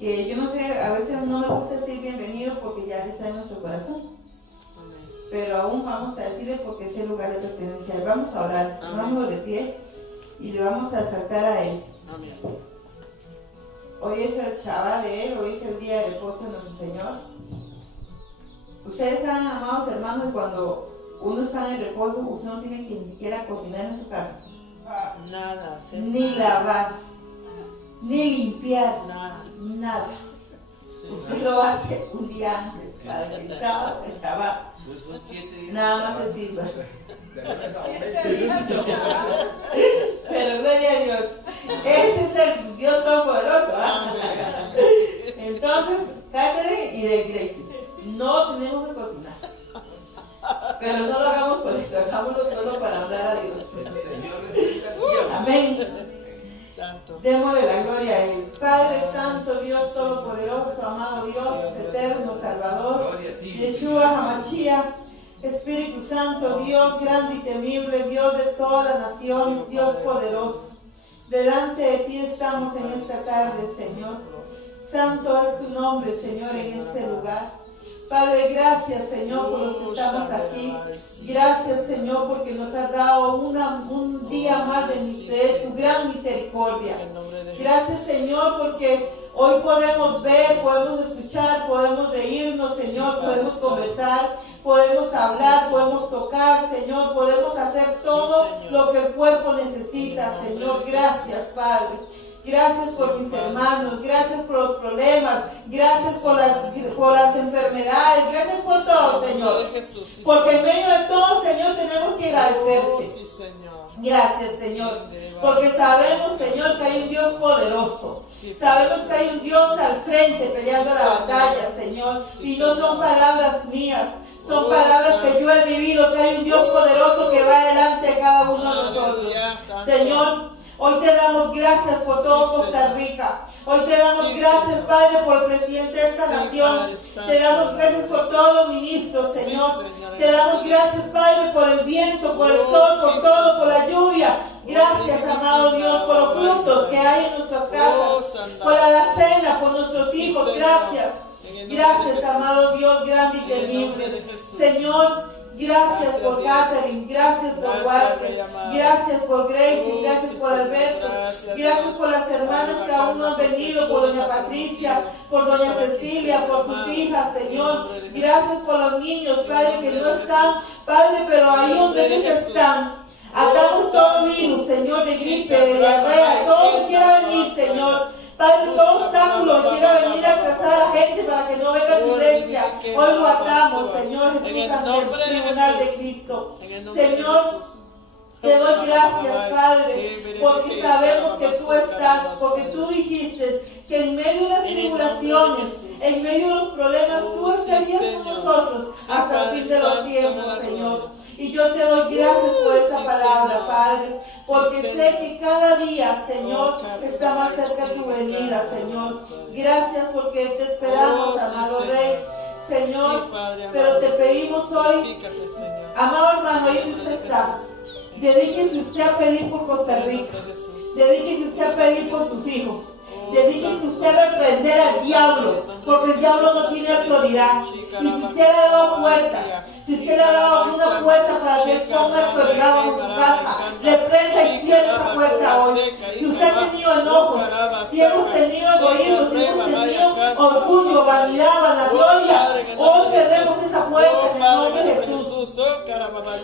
Que yo no sé, a veces no me gusta decir bienvenido porque ya está en nuestro corazón. Pero aún vamos a decirle porque ese lugar de pertenencia. Vamos a orar, vamos de pie y le vamos a saltar a Él. Amén. Hoy es el Shabbat de Él, hoy es el día de reposo de nuestro Señor. Ustedes saben, amados hermanos, cuando uno está en el reposo, usted no tiene que ni siquiera cocinar en su casa. Nada. Ni lavar, ni limpiar, Nada. Sí. Usted lo hace un día antes, para que el sábado, el Shabbat, nada más se sirva. Pero gloria a Dios. Ese es el Dios Todopoderoso. Entonces, Catherine y de Gracie, no tenemos que cocinar. Pero no lo hagamos por eso, hagámoslo solo para hablar a Dios. Amén. Santo. Démosle la gloria a Él. Padre Santo, Dios Todopoderoso, amado Dios, eterno, Salvador, Yeshua HaMashiach, Espíritu Santo, Dios grande y temible, Dios de toda la nación, Dios poderoso. Delante de ti estamos en esta tarde, Señor. Santo es tu nombre, Señor, en este lugar. Padre, gracias, Señor, por los que estamos aquí. Gracias, Señor, porque nos has dado un día más de tu gran misericordia. Gracias, Señor, porque hoy podemos ver, podemos escuchar, podemos reírnos, Señor, podemos conversar, podemos hablar, podemos tocar, Señor, podemos hacer todo lo que el cuerpo necesita, Señor. Gracias, Padre. Gracias por mis hermanos, gracias por los problemas, gracias por las enfermedades, gracias por todo, Señor. Porque en medio de todo, Señor, tenemos que agradecerte. Gracias, Señor, porque sabemos, Señor, que hay un Dios poderoso. Sabemos que hay un Dios al frente peleando la batalla, Señor. Y no son palabras mías, son palabras que yo he vivido, que hay un Dios poderoso que va delante de cada uno de nosotros. Señor, hoy te damos gracias por todo Costa Rica. Hoy te damos gracias, Padre, por el presidente de esta nación. Te damos gracias por todos los ministros, Señor. Te damos gracias, Padre, por el viento, por el sol, por todo, por la lluvia. Gracias, amado Dios, por los frutos que hay en nuestras casas, por la alacena, por nuestros hijos. Gracias. Gracias, amado Dios, grande y temible. Señor, gracias por Catherine, gracias por Walter, gracias por Gracie, gracias por Alberto, gracias por las hermanas que aún no han venido, por doña Patricia, por doña Cecilia, por tus hijas, Señor. Gracias por los niños, Padre, que no están, Padre, pero ahí donde ellos están. Atamos todo virus, Señor, de gripe, de diarrea, todo que quiera venir, Señor. Padre, todo obstáculo que quiera venir a atrasar a la gente para que no venga a tu iglesia, hoy lo atamos, Señor Jesús, ante el tribunal de Cristo. Señor, te doy gracias, Padre, porque sabemos que tú estás, porque tú dijiste que en medio de las tribulaciones, en medio de los problemas, tú estarías con nosotros hasta el fin de los tiempos, Señor. Y yo te doy gracias por esa palabra, Padre, porque sé que cada día, Señor, está más cerca tu venida, Señor. Gracias porque te esperamos, amado Rey, Señor, pero te pedimos hoy, amado hermano, ahí donde usted está, dedíquese usted a pedir por Costa Rica, dedíquese usted a pedir por sus hijos. Dedíquese usted a reprender al diablo, porque el diablo no tiene autoridad. Y si usted le ha dado puertas, si usted le ha dado una puerta para que ponga autoridad en su casa, reprenda y cierre esa puerta hoy. Si usted ha tenido enojos, si hemos tenido egoísmo, si hemos tenido orgullo, vanidad, vanagloria, hoy cerremos esa puerta en el nombre de Jesús.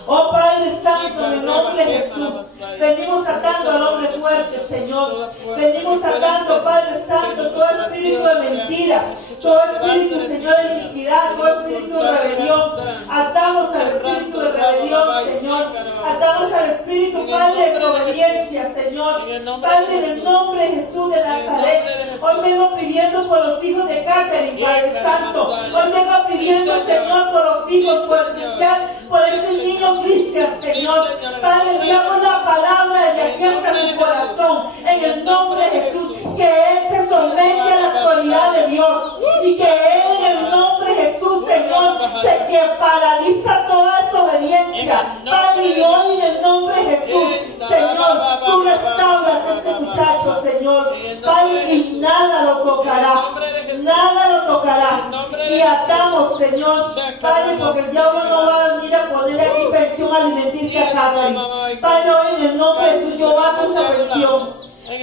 Oh Padre Santo, en el nombre de Jesús, venimos atando al hombre fuerte, Señor. Venimos atando, Padre Santo, todo espíritu de mentira, todo espíritu, Señor, de iniquidad, todo espíritu de rebelión. Atamos al espíritu de rebelión, Señor. Atamos al espíritu, Padre, de desobediencia, Señor. Padre, en el nombre de Jesús de Nazaret. Hoy vengo pidiendo por los hijos de Catherine, Padre Santo. Hoy vengo pidiendo, Señor, por los hijos, por especial, por ese niño Cristian, Señor. Padre, enviamos la palabra desde aquí hasta su corazón, en el nombre de Jesús. Que Él se somete a la autoridad de Dios y que Él, en el nombre de Jesús, Señor, que paraliza toda desobediencia. Padre, y hoy en el nombre de Jesús, Señor, tú restauras a este muchacho, Señor. Padre, y nada lo tocará. y atamos, Señor, Padre, porque el diablo no va a venir a ponerle aquí pensión alimenticia a Catherine. Padre, hoy en el nombre de Jesús yo ato esa pensión.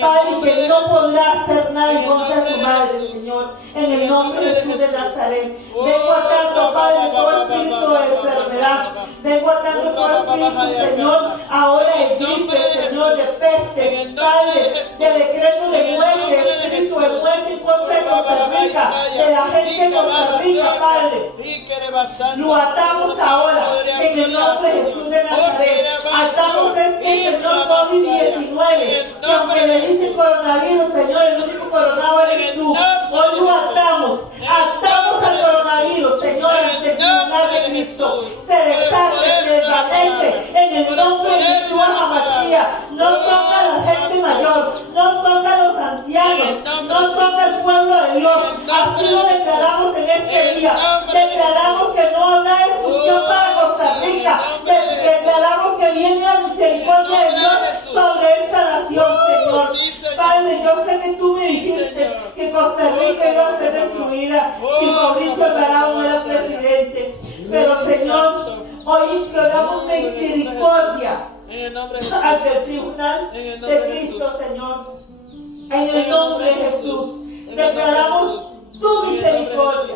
Padre, que no podrá hacer nada en contra de su madre, Señor, en el nombre de Jesús de Nazaret. Vengo atando, Padre, todo espíritu de enfermedad. Vengo atando todo espíritu, Señor, ahora de gripe, Señor, de peste, Padre, de decreto de muerte, espíritu de muerte en contra de Costa Rica, de la gente de Costa Rica, Padre. Lo atamos ahora, en el nombre de Jesús de Nazaret. Atamos este Señor COVID-19, que aunque le dicen coronavirus, Señor, el único coronado eres tú. Hoy lo atamos al coronavirus, Señor, ante el tribunal de Cristo. Se deshace, se desvanece en el nombre de Yeshua HaMashiach. No toca a la gente mayor, no toca a los ancianos, no toca al pueblo de Dios. Así lo declaramos en este día. Declaramos que no habrá expulsión para Costa Rica. Declaramos que viene la misericordia de Dios sobre esta nación, Señor. Padre, yo sé que tú me dijiste que Costa Rica iba a ser destruida si Mauricio Alvarado no era presidente. Pero, Señor, hoy imploramos misericordia ante el tribunal de Cristo, Señor. En el nombre de Jesús, declaramos tu misericordia,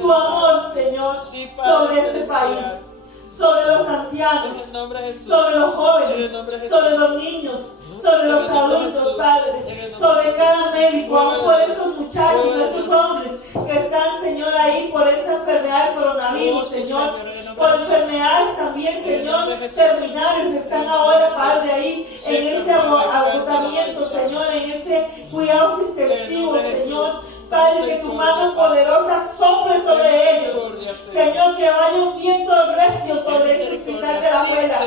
tu amor, Señor, sobre este país, sobre los ancianos, sobre los jóvenes, sobre los niños, sobre los adultos, Padre, sobre cada médico, aún por esos muchachos, estos hombres que están, Señor, ahí por esa enfermedad de coronavirus, Señor, por enfermedades también, Señor, terminales que están ahora, Padre, ahí en este agotamiento, Señor, en este cuidados intensivos, Señor. Padre, que tu mano poderosa sople sobre ellos. Señor, que vaya un viento recio sobre este hospital de la abuela.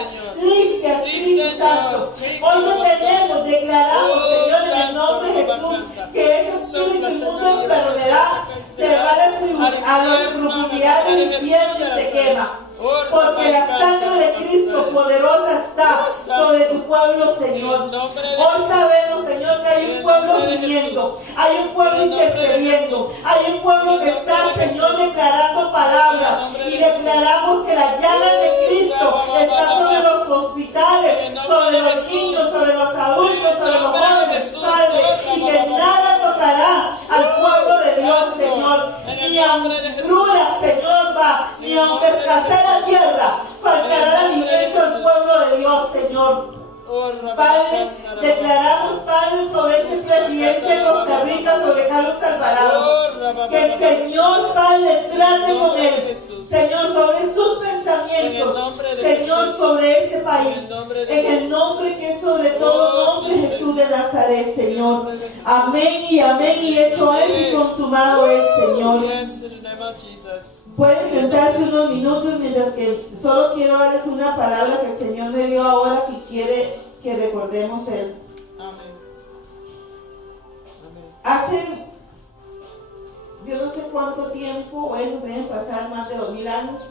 Limpia, Espíritu Santo. Hoy lo tenemos, declaramos, Señor, en el nombre de Jesús, que ese espíritu inmundo de enfermedad se va a las profundidades del infierno y se quema. Porque la sangre de Cristo poderosa está sobre tu pueblo, Señor. Hoy sabemos, Señor, que hay un pueblo viviendo, hay un pueblo intercediendo, hay un pueblo que está, Señor, declarando palabras. Y declaramos que la llaga de Cristo está sobre los hospitales, sobre los niños, sobre los adultos, sobre los jóvenes, Padre. Y que nada tocará al pueblo de Dios, Señor. Ni hambruna, Señor, va, ni aunque escasee la tierra, faltará el alimento al pueblo de Dios, Señor. Padre, declaramos, Padre, sobre este presidente de Costa Rica, sobre Carlos Alvarado, que el Señor, Padre, trate con él, Señor, sobre sus pensamientos, Señor, sobre este país, en el nombre que es sobre todo nombre, Jesús de Nazaret, Señor. Amén, y hecho es y consumado es, Señor. Pueden sentarse unos minutos mientras que solo quiero darles una palabra que el Señor me dio ahora que quiere que recordemos Él. Amén. Hace, yo no sé cuánto tiempo, bueno, deben pasar más de 2000 años,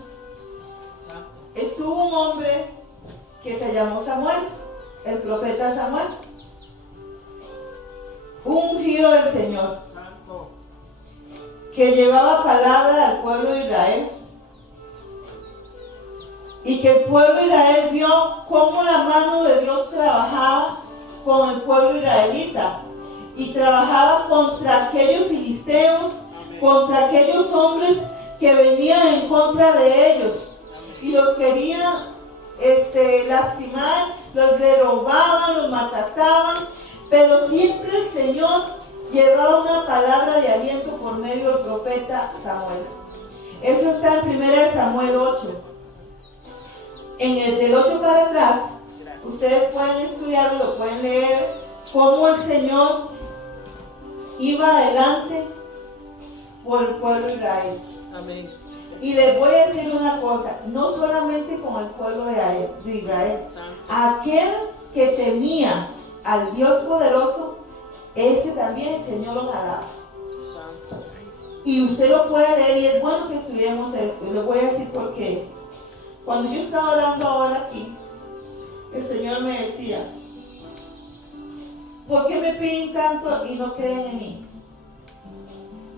estuvo un hombre que se llamó Samuel, el profeta Samuel, un ungido del Señor, que llevaba palabra al pueblo de Israel, y que el pueblo de Israel vio cómo la mano de Dios trabajaba con el pueblo israelita, y trabajaba contra aquellos filisteos, contra aquellos hombres que venían en contra de ellos, y los querían lastimar, los robaban, los maltrataban, pero siempre el Señor llevaba una palabra de aliento por medio del profeta Samuel. Eso está en 1 Samuel 8. En el del 8 para atrás, ustedes pueden estudiarlo, pueden leer cómo el Señor iba adelante por el pueblo de Israel. Amén. Y les voy a decir una cosa, no solamente con el pueblo de Israel, aquel que temía al Dios poderoso, ese también el Señor lo jalaba. Y usted lo puede leer, y es bueno que estudiemos esto, y les voy a decir por qué. Cuando yo estaba orando ahora aquí, el Señor me decía, ¿por qué me piden tanto y no creen en mí?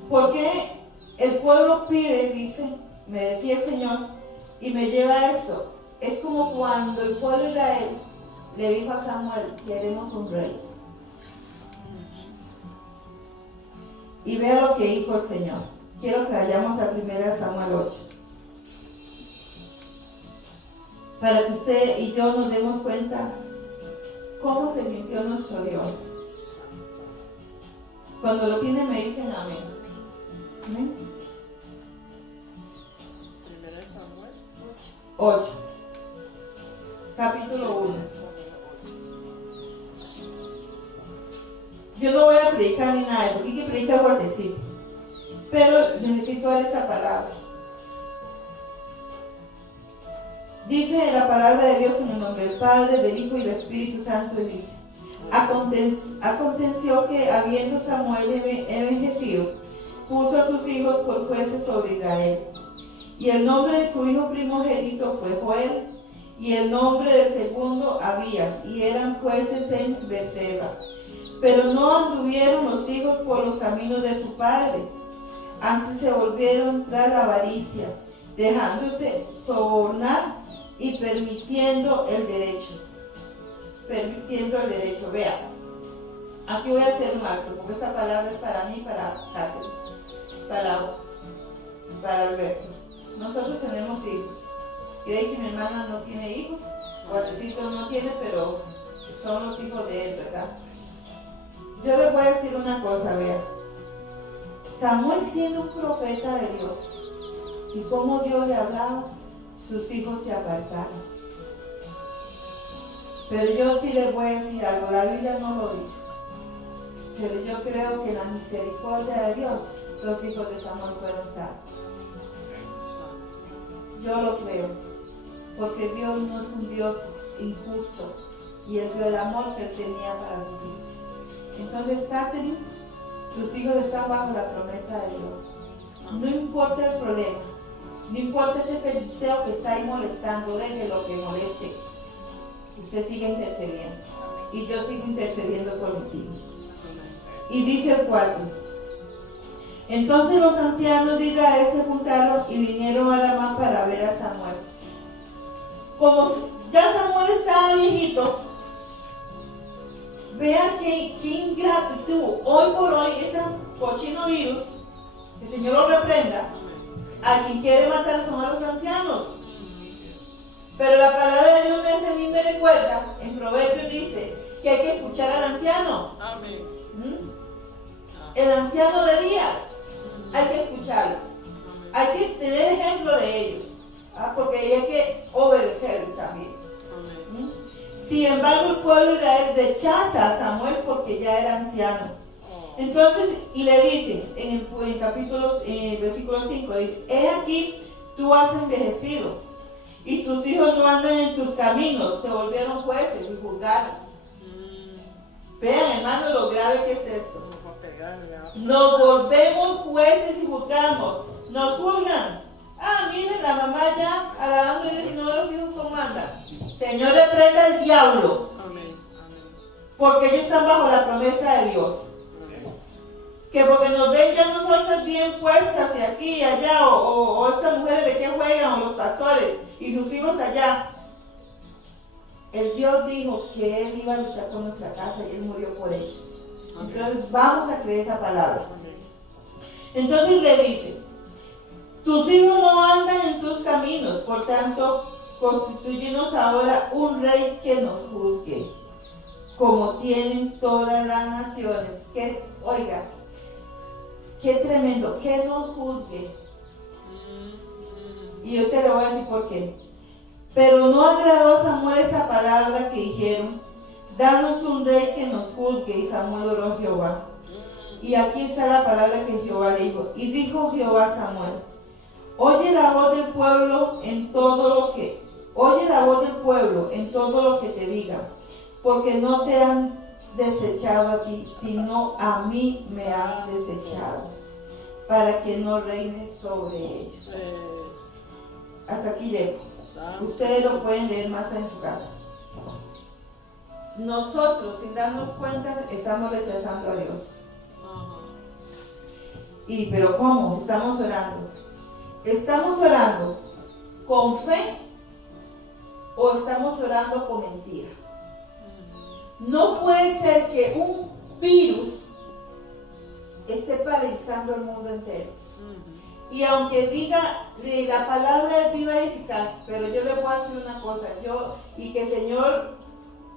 ¿Por qué El pueblo pide, dice, me decía el Señor, y me lleva a esto. Es como cuando el pueblo de Israel le dijo a Samuel, queremos un rey. Y vea lo que dijo el Señor. Quiero que vayamos a 1 Samuel 8. Para que usted y yo nos demos cuenta cómo se sintió nuestro Dios. Cuando lo tienen me dicen amén. ¿Amén? 1 Samuel 8. Capítulo 1. Yo no voy a predicar ni nada de eso, aquí que predicar fuertecito. Pero necesito dar esta palabra. Dice la palabra de Dios en el nombre del Padre, del Hijo y del Espíritu Santo, y dice: Aconteció que, habiendo Samuel envejecido, puso a sus hijos por jueces sobre Israel. Y el nombre de su hijo primogénito fue Joel, y el nombre del segundo Abías, y eran jueces en Berseba. Pero no anduvieron los hijos por los caminos de su padre, antes se volvieron tras la avaricia, dejándose sobornar y permitiendo el derecho. Vea, aquí voy a hacer un acto, porque esta palabra es para mí, para Catherine, para Alberto. Nosotros tenemos hijos. Y ahí si mi hermana no tiene hijos, o Albertito no tiene, pero son los hijos de él, ¿verdad? Yo les voy a decir una cosa, vea. Samuel, siendo un profeta de Dios, y como Dios le hablaba, sus hijos se apartaron. Pero yo sí les voy a decir algo, la Biblia no lo dice, pero yo creo que en la misericordia de Dios, los hijos de Samuel fueron salvos. Yo lo creo, porque Dios no es un Dios injusto, y Él vio el amor que Él tenía para sus hijos. Entonces, Catherine, tus hijos están bajo la promesa de Dios. No importa el problema, no importa ese filisteo que está ahí molestando, deje lo que moleste. Usted sigue intercediendo. Y yo sigo intercediendo por mis hijos. Y dice el 4. Entonces los ancianos de Israel se juntaron y vinieron a Ramá para ver a Samuel. Como ya Samuel estaba viejito, vean qué ingratitud. Hoy por hoy, ese cochino virus, el Señor lo reprenda, a quien quiere matar son a los ancianos. Pero la palabra de Dios a mí me recuerda, en Proverbios dice que hay que escuchar al anciano. Amén. El anciano de días, hay que escucharlo. Hay que tener ejemplo de ellos, porque hay que obedecerles también. Sin embargo, el pueblo de Israel rechaza a Samuel porque ya era anciano. Entonces, y le dice en el versículo 5, dice: he aquí, tú has envejecido, y tus hijos no andan en tus caminos, se volvieron jueces y juzgaron. Vean, hermanos, lo grave que es esto. Nos volvemos jueces y juzgamos. Nos juzgan. Miren, la mamá ya alabando y diciendo a los hijos cómo andan. Señor, reprenda al diablo. Amén. Porque ellos están bajo la promesa de Dios. Que porque nos ven ya nosotros bien puestos hacia aquí y allá, o estas mujeres de que juegan, o los pastores y sus hijos allá. El Dios dijo que Él iba a luchar con nuestra casa y Él murió por ellos. Entonces vamos a creer esa palabra. Entonces le dice: tus hijos no andan en tus caminos, por tanto, constituyenos ahora un rey que nos juzgue, como tienen todas las naciones. Que, oiga, qué tremendo, que nos juzgue. Y yo te lo voy a decir por qué. Pero no agradó a Samuel esa palabra que dijeron: danos un rey que nos juzgue. Y Samuel oró a Jehová. Y aquí está la palabra que Jehová le dijo. Y dijo Jehová a Samuel: oye la voz del pueblo en todo lo que te diga, porque no te han desechado a ti, sino a mí me han desechado, para que no reines sobre ellos. Hasta aquí llego. Ustedes lo pueden leer más en su casa. Nosotros, sin darnos cuenta, estamos rechazando a Dios. Pero ¿cómo? Estamos orando. ¿Estamos orando con fe o estamos orando con mentira? No puede ser que un virus esté paralizando el mundo entero. Y aunque diga la palabra es viva y eficaz, pero yo le voy a decir una cosa, y que el Señor,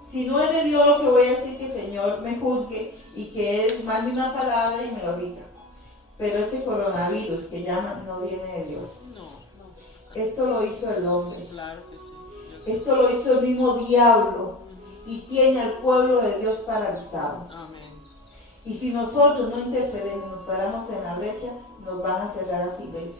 si no es de Dios lo que voy a decir, que el Señor me juzgue y que Él mande una palabra y me lo diga. Pero este coronavirus que llaman no viene de Dios. Esto lo hizo el hombre. Claro que sí. Esto lo hizo el mismo diablo y tiene al pueblo de Dios paralizado. Amén. Y si nosotros no intercedemos, nos paramos en la brecha, nos van a cerrar las iglesias.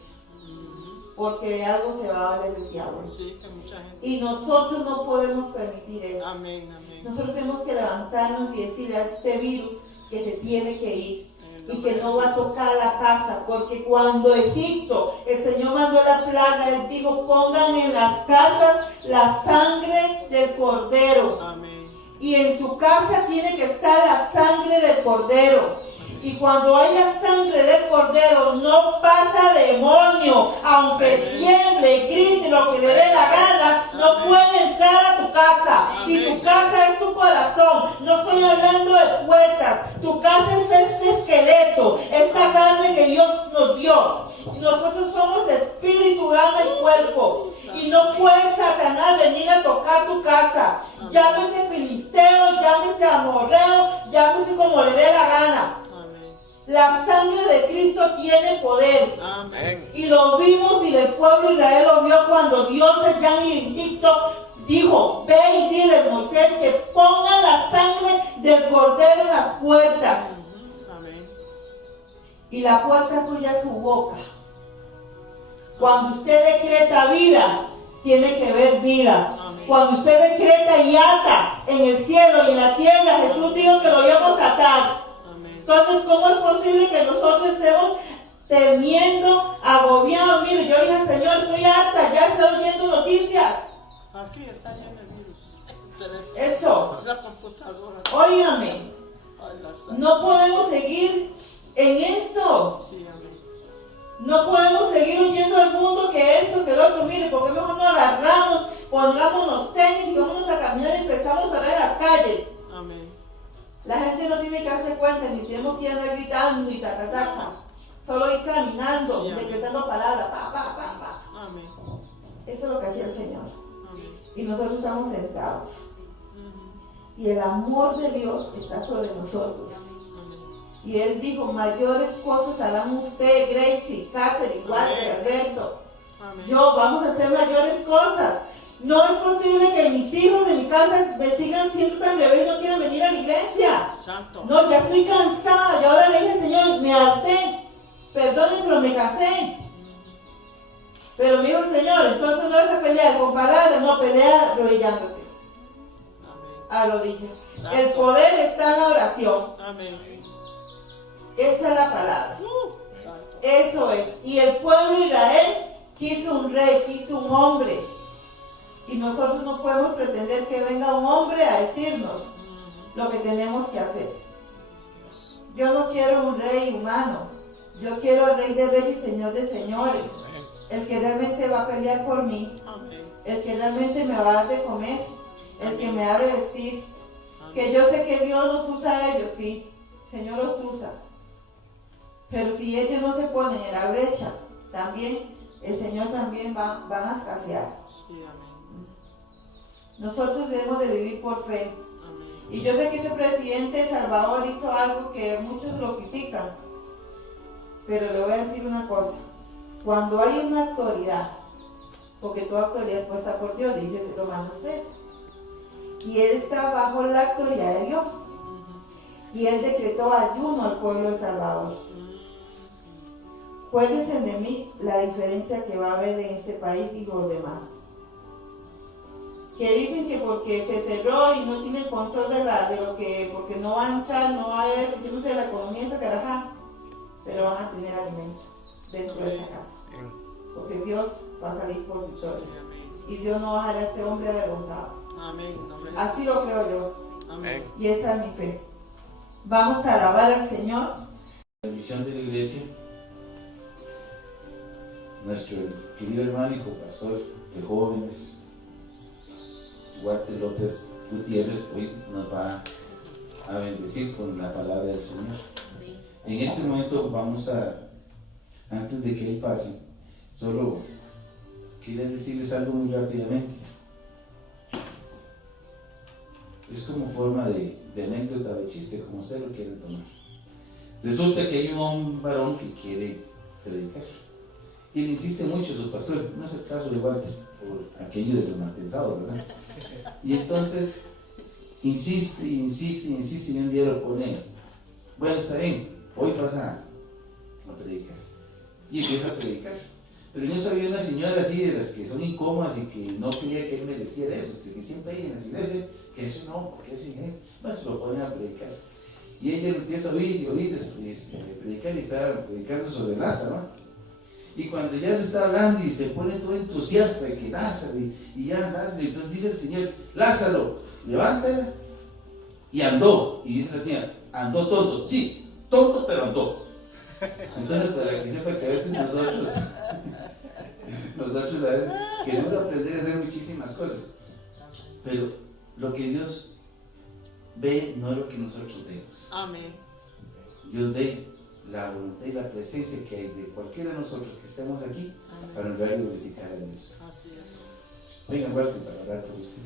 Porque de algo se va a valer el diablo. Sí, que mucha gente. Y nosotros no podemos permitir eso. Amén, amén. Nosotros tenemos que levantarnos y decirle a este virus que se tiene que ir. Y que no va a tocar la casa, porque cuando Egipto, el Señor mandó la plaga, Él dijo, pongan en las casas la sangre del cordero. Amén. Y en su casa tiene que estar la sangre del cordero. Y cuando hay la sangre del cordero, no pasa demonio, aunque tiemble, grite, lo que le dé la gana, no puede entrar a tu casa. Y tu casa es tu corazón. No estoy hablando de puertas. Tu casa es este esqueleto, esta carne que Dios nos dio. Y nosotros somos espíritu, alma y cuerpo. Y no puede Satanás venir a tocar tu casa. Llámese filisteo, llámese amorreo, llámese como le dé la gana. La sangre de Cristo tiene poder. Amén. Y lo vimos y el pueblo de Israel lo vio cuando Dios allá en Egipto dijo, ve y dile Moisés que pongan la sangre del cordero en las puertas. Amén. Y la puerta suya es su boca. Cuando usted decreta vida, tiene que ver vida. Amén. Cuando usted decreta y ata en el cielo y en la tierra, Jesús dijo que lo íbamos a atar. Entonces, ¿cómo es posible que nosotros estemos temiendo, agobiados? Mire, yo dije, Señor, estoy harta, ya estoy oyendo noticias. Aquí está lleno de virus. Eso. La computadora. Óigame, Ay, no podemos seguir en esto. Sí, amén. No podemos seguir huyendo del mundo que esto, que el otro. Mire, porque mejor no agarramos, pongámonos tenis y vámonos a caminar y empezamos a ver las calles. Amén. La gente no tiene que darse cuenta, ni tenemos que andar gritando y ta. Solo ir caminando, sí, decretando palabras, pa. Amén. Eso es lo que hacía el Señor. Amén. Y nosotros estamos sentados. Y el amor de Dios está sobre nosotros. Amén. Y Él dijo, mayores cosas harán usted, Gracie, Catherine, Walter, Alberto. Amén. Yo, vamos a hacer mayores cosas. No es posible que mis hijos de mi casa me sigan siendo tan rebeldes y no quieran venir a la iglesia. Santo. No, ya estoy cansada. Y ahora le dije, Señor, me harté. Perdone, pero me casé. Pero me dijo el Señor, entonces no es a pelear con palabras, no, pelea arrodillándote. Amén. Arrodilla. Santo. El poder está en la oración. Amén. Esa es la palabra. Santo. Eso es. Y el pueblo de Israel quiso un rey, quiso un hombre. Y nosotros no podemos pretender que venga un hombre a decirnos lo que tenemos que hacer. Yo no quiero un rey humano. Yo quiero al Rey de Reyes y Señor de Señores. El que realmente va a pelear por mí. Amén. El que realmente me va a dar de comer. El que me ha de vestir. Amén. Que yo sé que Dios los usa a ellos, sí. Señor los usa. Pero si ellos no se ponen en la brecha, también el Señor también van a escasear. Sí, amén. Nosotros debemos de vivir por fe. Amén. Y yo sé que ese presidente de Salvador hizo algo que muchos lo critican. Pero le voy a decir una cosa. Cuando hay una autoridad, porque toda autoridad es puesta por Dios, dice Romanos 3. Y él está bajo la autoridad de Dios. Y él decretó ayuno al pueblo de Salvador. Cuéntense de mí la diferencia que va a haber en este país y los demás. Que dicen que porque se cerró y no tienen control porque no va a entrar, no va a haber, yo no sé, la economía esa caraja, pero van a tener alimento dentro de esa casa. Porque Dios va a salir por victoria. Y Dios no va a dejar a este hombre avergonzado. Amén. Así lo creo yo. Amén. Y esa es mi fe. Vamos a alabar al Señor. La bendición de la iglesia nuestro querido hermano y copastor de jóvenes, Walter López Gutiérrez, hoy nos va a bendecir con la palabra del Señor. En este momento vamos a, antes de que él pase, solo quería decirles algo muy rápidamente. Es como forma de anécdota, de chiste, como ustedes lo quieren tomar. Resulta que hay un varón que quiere predicar y le insiste mucho a su pastor. No es el caso de Walter, por aquello de los mal pensados, ¿verdad? Y entonces insiste y un día lo pone: bueno, está bien, hoy vas a predicar. Y empieza a predicar. Pero yo sabía una señora así de las que son incómodas y que no creía que él mereciera eso, que siempre hay en las iglesias que eso no, porque así es, más lo ponen a predicar. Y ella empieza a oír predicar, y está predicando sobre Lázaro, ¿no? Y cuando ya le está hablando y se pone todo entusiasta de que Lázaro, y ya Lázaro, entonces dice el Señor: Lázaro, levántala. Y andó. Y dice la señora: andó tonto. Sí, tonto, pero andó. Entonces, para que sepa que a veces nosotros a veces queremos aprender a hacer muchísimas cosas, pero lo que Dios ve no es lo que nosotros vemos. Amén. Dios ve la voluntad y la presencia que hay de cualquiera de nosotros que estemos aquí. Amén. Para honrar y glorificar a Dios. Así es. Vengan, Walter, para orar por usted.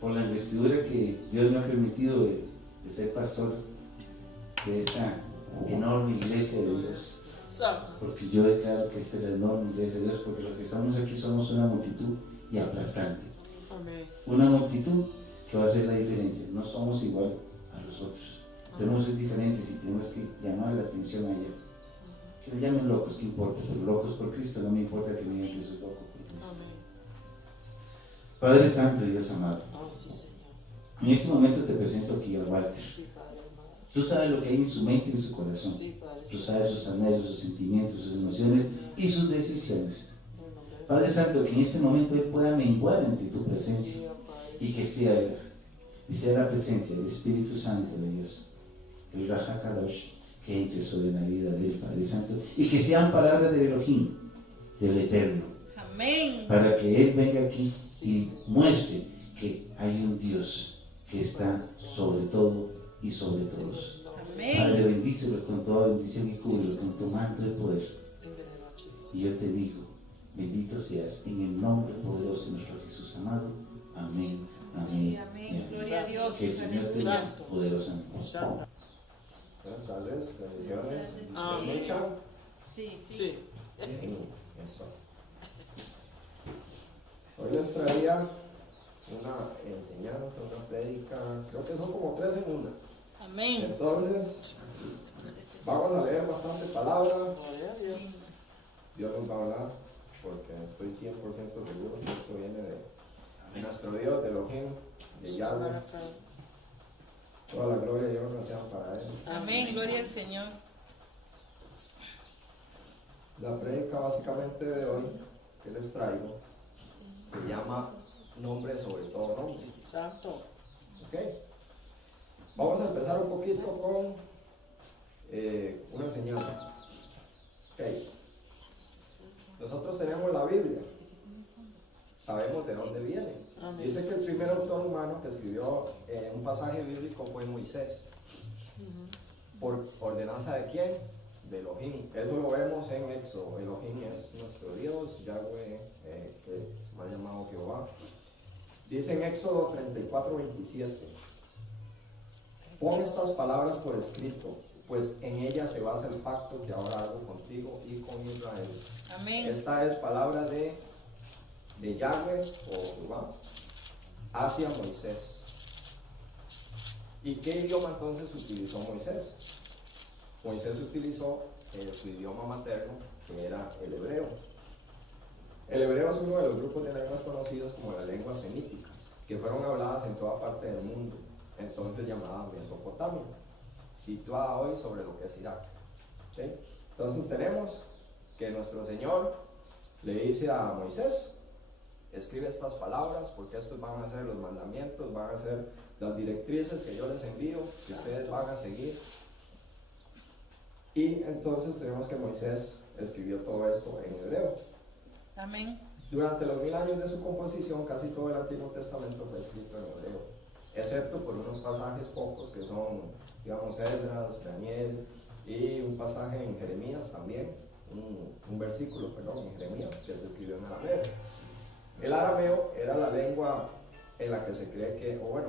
Por la investidura que Dios me ha permitido de ser pastor de esta enorme iglesia de Dios, porque yo declaro que esta es la enorme iglesia de Dios, porque los que estamos aquí somos una multitud y aplastante. Amén. Una multitud que va a hacer la diferencia. No somos igual a los otros, tenemos que ser diferentes y tenemos que llamar la atención a ella. Que me llamen locos, ¿qué importa? Pero locos por Cristo, no me importa que me digan que soy loco por Cristo. Amén. Padre Santo y Dios amado, en este momento te presento aquí a Walter. Tú sabes lo que hay en su mente y en su corazón. Tú sabes sus anhelos, sus sentimientos, sus emociones y sus decisiones. Padre Santo, que en este momento Él pueda menguar ante tu presencia y que sea la presencia del Espíritu Santo de Dios, el Raja Kadosh, que entre sobre la vida de Él, Padre Santo, y que sean palabras del Elohim, del Eterno. Amén. Para que Él venga aquí y muestre que hay un Dios que está sobre todo y sobre todos. Amén. Padre, bendícelos con toda bendición y cúbrelo con tu manto de poder. Y yo te digo, bendito seas en el nombre poderoso de nuestro Jesús amado. Amén. Amén. Sí, amén. Gloria a Dios. Que el Señor te bendiga poderosamente. Buenas tardes, bendiciones. Amén. ¿Me escuchan? Sí. Eso. Hoy les traía una enseñanza, una prédica, creo que son como 3 en una. Amén. Entonces, vamos a leer bastante palabra. Gloria a Dios. Dios nos va a hablar, porque estoy 100% seguro que esto viene de nuestro Dios, de Elohim, de Yahweh. Toda la gloria y honra sean para Él. Amén, gloria al Señor. La prédica básicamente de hoy que les traigo se llama Nombre sobre todo nombre. Santo. Ok. Vamos a empezar un poquito con una enseñanza. Ok. Nosotros tenemos la Biblia. Sabemos de dónde viene. Amén. Dice que el primer autor humano que escribió un pasaje bíblico fue Moisés. ¿Por ordenanza de quién? De Elohim. Eso lo vemos en Éxodo. Elohim es nuestro Dios, Yahweh, que me ha llamado Jehová. Dice en Éxodo 34:27: pon estas palabras por escrito, pues en ellas se basa el pacto que ahora hago contigo y con Israel. Amén. Esta es palabra de Yahweh o Jehová hacia Moisés. ¿Y qué idioma entonces utilizó Moisés? Moisés utilizó su idioma materno, que era el hebreo. El hebreo es uno de los grupos de lenguas conocidos como las lenguas semíticas, que fueron habladas en toda parte del mundo, entonces llamada Mesopotamia, situada hoy sobre lo que es Irak. ¿Sí? Entonces tenemos que nuestro Señor le dice a Moisés: escribe estas palabras, porque estos van a ser los mandamientos, van a ser las directrices que yo les envío, que ustedes van a seguir Y entonces tenemos que Moisés escribió todo esto en hebreo. Amén. Durante los 1000 años de su composición, casi todo el Antiguo Testamento fue escrito en hebreo, excepto por unos pasajes pocos que son, digamos, Esdras, Daniel, y un pasaje en Jeremías también, un versículo, perdón, en Jeremías, que se escribió en arameo. El arameo era la lengua en la que se cree que, o bueno,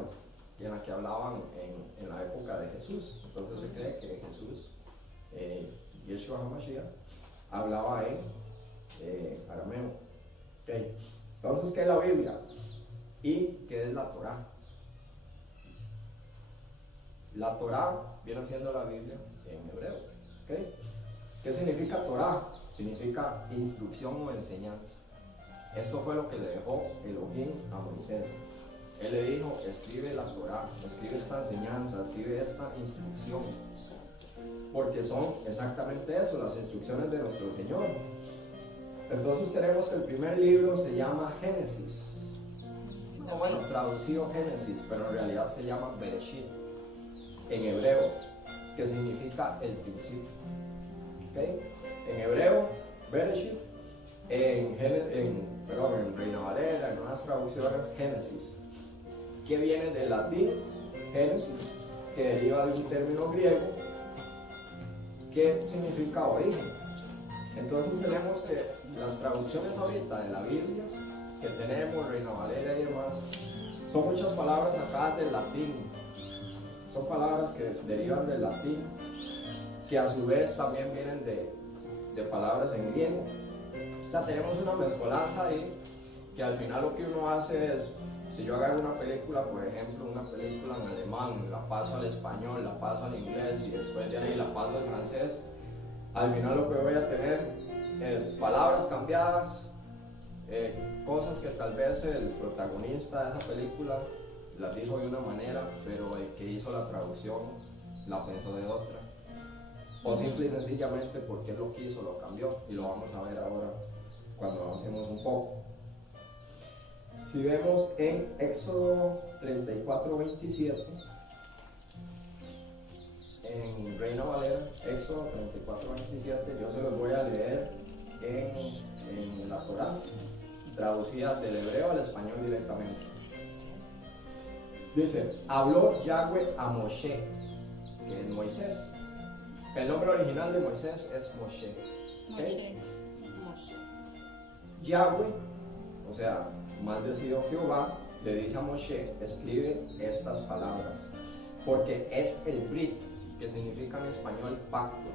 en la que hablaban en la época de Jesús. Entonces se cree que Jesús, Yeshua HaMashiach, hablaba en arameo. Okay. Entonces, ¿qué es la Biblia? ¿Y qué es la Torá? La Torá viene siendo la Biblia en hebreo. ¿Okay? ¿Qué significa Torá? Significa instrucción o enseñanza. Esto fue lo que le dejó Elohim a Moisés. Él le dijo, escribe la Torá, escribe esta enseñanza, escribe esta instrucción. Porque son exactamente eso, las instrucciones de nuestro Señor. Entonces tenemos que el primer libro se llama Génesis. No, bueno, traducido Génesis, pero en realidad se llama Bereshit, en hebreo, que significa el principio. ¿Okay? En hebreo, Bereshit, en Reina Valera, en unas traducciones, Génesis, que viene del latín, Génesis, que deriva de un término griego, que significa origen. Entonces tenemos que las traducciones ahorita de la Biblia que tenemos, Reina Valera y demás, son muchas palabras sacadas del latín. Son palabras que derivan del latín, que a su vez también vienen de palabras en griego. O sea, tenemos una mezcolanza ahí, que al final lo que uno hace es, si yo agarro una película, por ejemplo, una película en alemán, la paso al español, la paso al inglés y después de ahí la paso al francés, al final lo que voy a tener es palabras cambiadas, cosas que tal vez el protagonista de esa película las dijo de una manera, pero el que hizo la traducción la pensó de otra, o simple y sencillamente porque él lo quiso, lo cambió, y lo vamos a ver ahora cuando avancemos un poco. Si vemos en Éxodo 34:27, en Reina Valera, Éxodo 34:27, yo se los voy a leer en la Torá, traducida del hebreo al español directamente. Dice, habló Yahweh a Moshe, que es Moisés. El nombre original de Moisés es Moshe. ¿Okay? Moshe. Yahweh, o sea, maldecido Jehová, le dice a Moshe, escribe estas palabras, porque es el Brit, que significa en español pacto,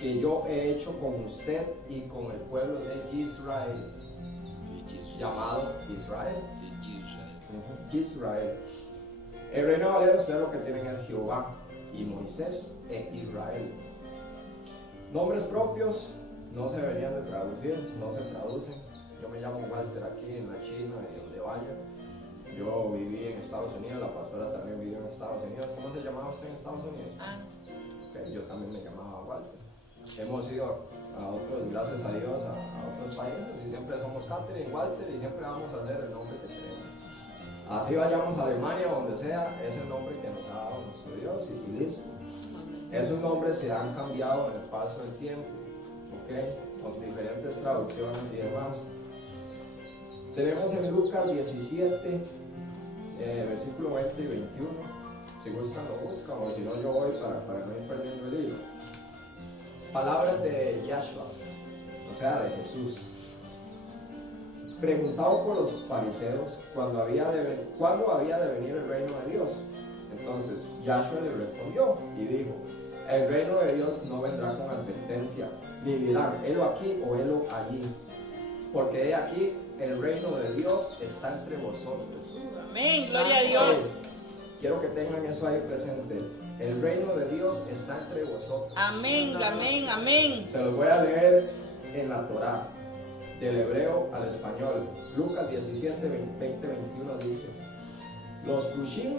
que yo he hecho con usted y con el pueblo de Israel, llamado Israel. Israel. El Reino Valero, ustedes lo que tienen es Jehová y Moisés e Israel. Nombres propios no se deberían de traducir, no se traducen. Yo me llamo Walter aquí en la China y donde vaya. Yo viví en Estados Unidos, la pastora también vivió en Estados Unidos. ¿Cómo se llamaba usted en Estados Unidos? Okay, yo también me llamaba Walter. Hemos ido a otros, gracias a Dios, a otros países y siempre somos Catherine, Walter, y siempre vamos a hacer el nombre que queremos. Así vayamos a Alemania, donde sea, es el nombre que nos ha dado nuestro Dios y listo. Esos nombres se han cambiado en el paso del tiempo, ¿okay? Con diferentes traducciones y demás. Tenemos en Lucas 17, versículo 20 y 21. Si gustan lo buscan, o si no yo voy para no ir perdiendo el hilo. Palabras de Yahshua, o sea, de Jesús. Preguntado por los fariseos cuándo había de venir el reino de Dios. Entonces Yahshua le respondió y dijo, el reino de Dios no vendrá con advertencia, ni dirán, helo aquí o helo allí, porque de aquí el reino de Dios está entre vosotros. Amén, gloria a Dios. Quiero que tengan eso ahí presente. El reino de Dios está entre vosotros. Amén, amén, amén. Se los voy a leer en la Torá, del hebreo al español. Lucas 17, 20, 21 dice, los Prushim,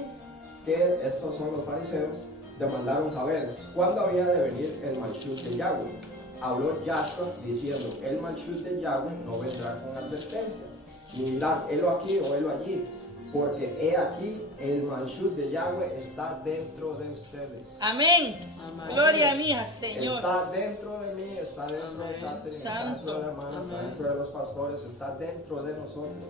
que estos son los fariseos, demandaron saber cuándo había de venir el Malchut de Yahweh. Habló Yahshua diciendo, el Malchut de Yahweh no vendrá con advertencia, ni dirán, helo aquí o helo allí, porque he aquí el Malchut de Yahweh está dentro de ustedes. Amén. Gloria a mí, Señor. Está dentro de mí, está dentro de Catherine, está dentro de la hermana, está Amén. dentro de los pastores, está dentro de nosotros.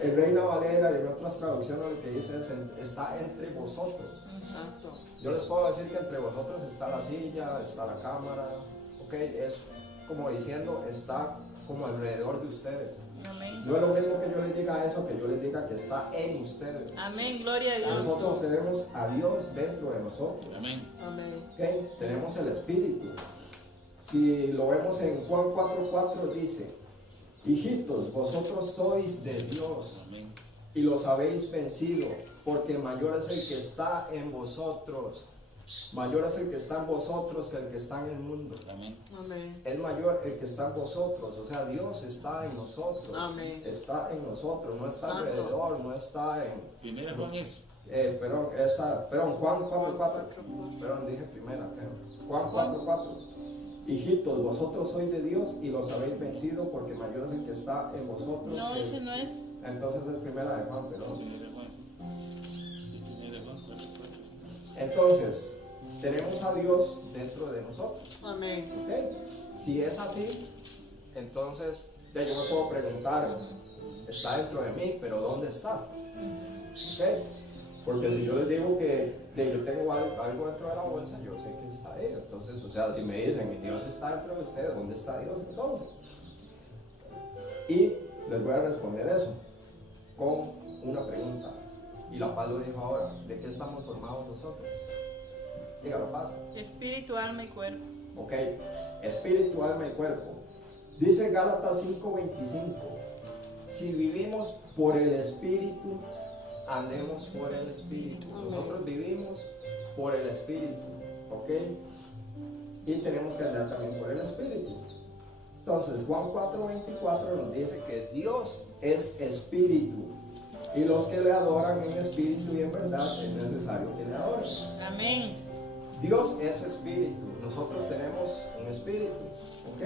El Reina Valera y en otras traducciones lo que dice es está entre vosotros. Santo. Yo les puedo decir que entre vosotros está la silla, está la cámara, ok, es como diciendo, está como alrededor de ustedes. Amén. No es lo mismo que yo les diga eso, que yo les diga que está en ustedes. Amén. Gloria a Dios. Nosotros tenemos a Dios dentro de nosotros. Amén. Amén. ¿Ok? Tenemos el Espíritu. Si lo vemos en Juan 4:4 dice, hijitos, vosotros sois de Dios Amén. y los habéis vencido, porque mayor es el que está en vosotros. Mayor es el que está en vosotros que el que está en el mundo. Amén. Amén. Es mayor el que está en vosotros, o sea, Dios está en nosotros. Amén. Está en nosotros, no está Santo. alrededor, no está en... Primera Juan eso. Juan 4:4. Perdón, dije primera, creo. Juan 4:4. Hijitos, vosotros sois de Dios y los habéis vencido, porque mayor es el que está en vosotros. No, ese no es. Entonces es primera de Juan, perdón. Primera Juan. Primera Juan 4:4. Entonces, tenemos a Dios dentro de nosotros. Amén. ¿Ok? Si es así, entonces yo me puedo preguntar, está dentro de mí, pero ¿dónde está? ¿Ok? Porque si yo les digo que yo tengo algo dentro de la bolsa, yo sé que está ahí. Entonces, o sea, si me dicen, Dios está dentro de ustedes, ¿dónde está Dios entonces? Y les voy a responder eso con una pregunta. Y la Paz lo dijo ahora, ¿de qué estamos formados nosotros? Dígalo, Paz. Espíritu, alma y cuerpo. Ok, espíritu, alma y cuerpo. Dice Gálatas 5:25, si vivimos por el espíritu, andemos por el espíritu. Nosotros vivimos por el espíritu, ok, y tenemos que andar también por el espíritu. Entonces Juan 4:24 nos dice que Dios es espíritu y los que le adoran en espíritu y en verdad es necesario que le adoren. Amén. Dios es espíritu, nosotros tenemos un espíritu, ¿ok?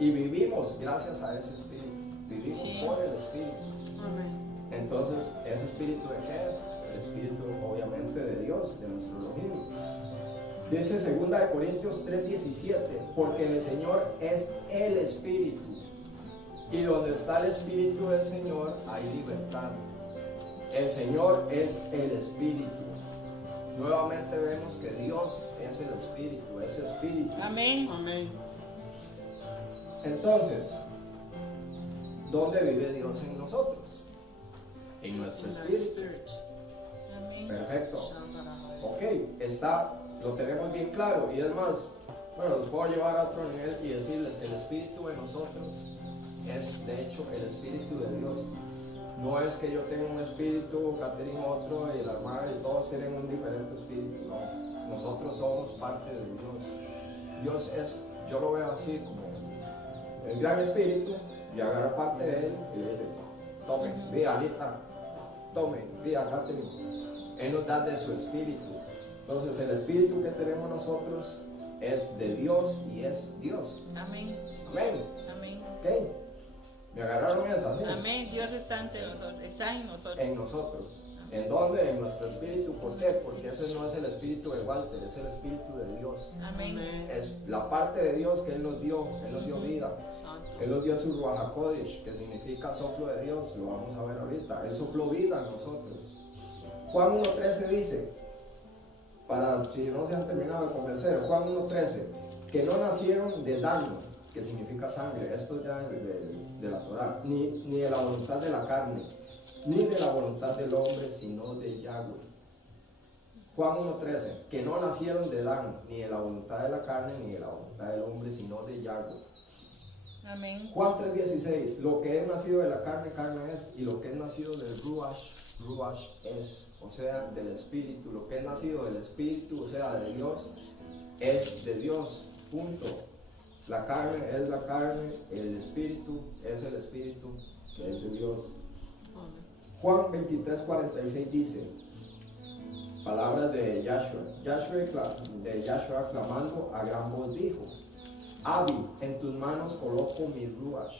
Y vivimos gracias a ese espíritu, vivimos Sí. por el espíritu. Amén. Entonces, ¿ese espíritu de qué es? El espíritu obviamente de Dios, de nuestro Elohim. Dice 2 Corintios 3:17, porque el Señor es el espíritu, y donde está el espíritu del Señor hay libertad. El Señor es el espíritu. Nuevamente vemos que Dios es el espíritu, es espíritu. Amén. Amén. Entonces, ¿dónde vive Dios en nosotros? En nuestro espíritu. Amén. Perfecto. Ok, lo tenemos bien claro. Y es más, bueno, los puedo llevar a otro nivel y decirles que el espíritu de nosotros es de hecho el espíritu de Dios. No es que yo tenga un espíritu, Catherine otro y la hermana y todos tienen un diferente espíritu. No, nosotros somos parte de Dios. Dios es, yo lo veo así como el gran espíritu, y agarra parte de él y le dice, tome, ve Alita, tome, ve a Catherine. Él nos da de su espíritu. Entonces el espíritu que tenemos nosotros es de Dios y es Dios. Amén. Amén. Amén. ¿Ok? ¿Me agarraron esa? ¿Sí? Amén. Dios está entre nosotros, está en nosotros. En nosotros. ¿En dónde? En nuestro espíritu. ¿Por qué? Porque ese no es el espíritu de Walter, es el espíritu de Dios. Amén. Es la parte de Dios que Él nos dio vida. Él nos dio su Ruach HaKodesh, que significa soplo de Dios, lo vamos a ver ahorita. Él sopló vida en nosotros. Juan 1:13 dice, para si no se han terminado de convencer, Juan 1:13, que no nacieron de daño, que significa sangre, esto ya de la Torah, ni de la voluntad de la carne, ni de la voluntad del hombre, sino de Yahweh. Juan 1:13, que no nacieron de Dan, ni de la voluntad de la carne, ni de la voluntad del hombre, sino de Yahweh. Amén. Juan 3:16, lo que es nacido de la carne, carne es, y lo que es nacido del Ruach, Ruach es, o sea, del Espíritu. Lo que es nacido del Espíritu, o sea, de Dios, es de Dios, punto. La carne es la carne, el Espíritu es el Espíritu, que es de Dios. Juan 23:46 dice, palabras de Yahshua clamando a gran voz dijo, Abby, en tus manos coloco mi Ruach.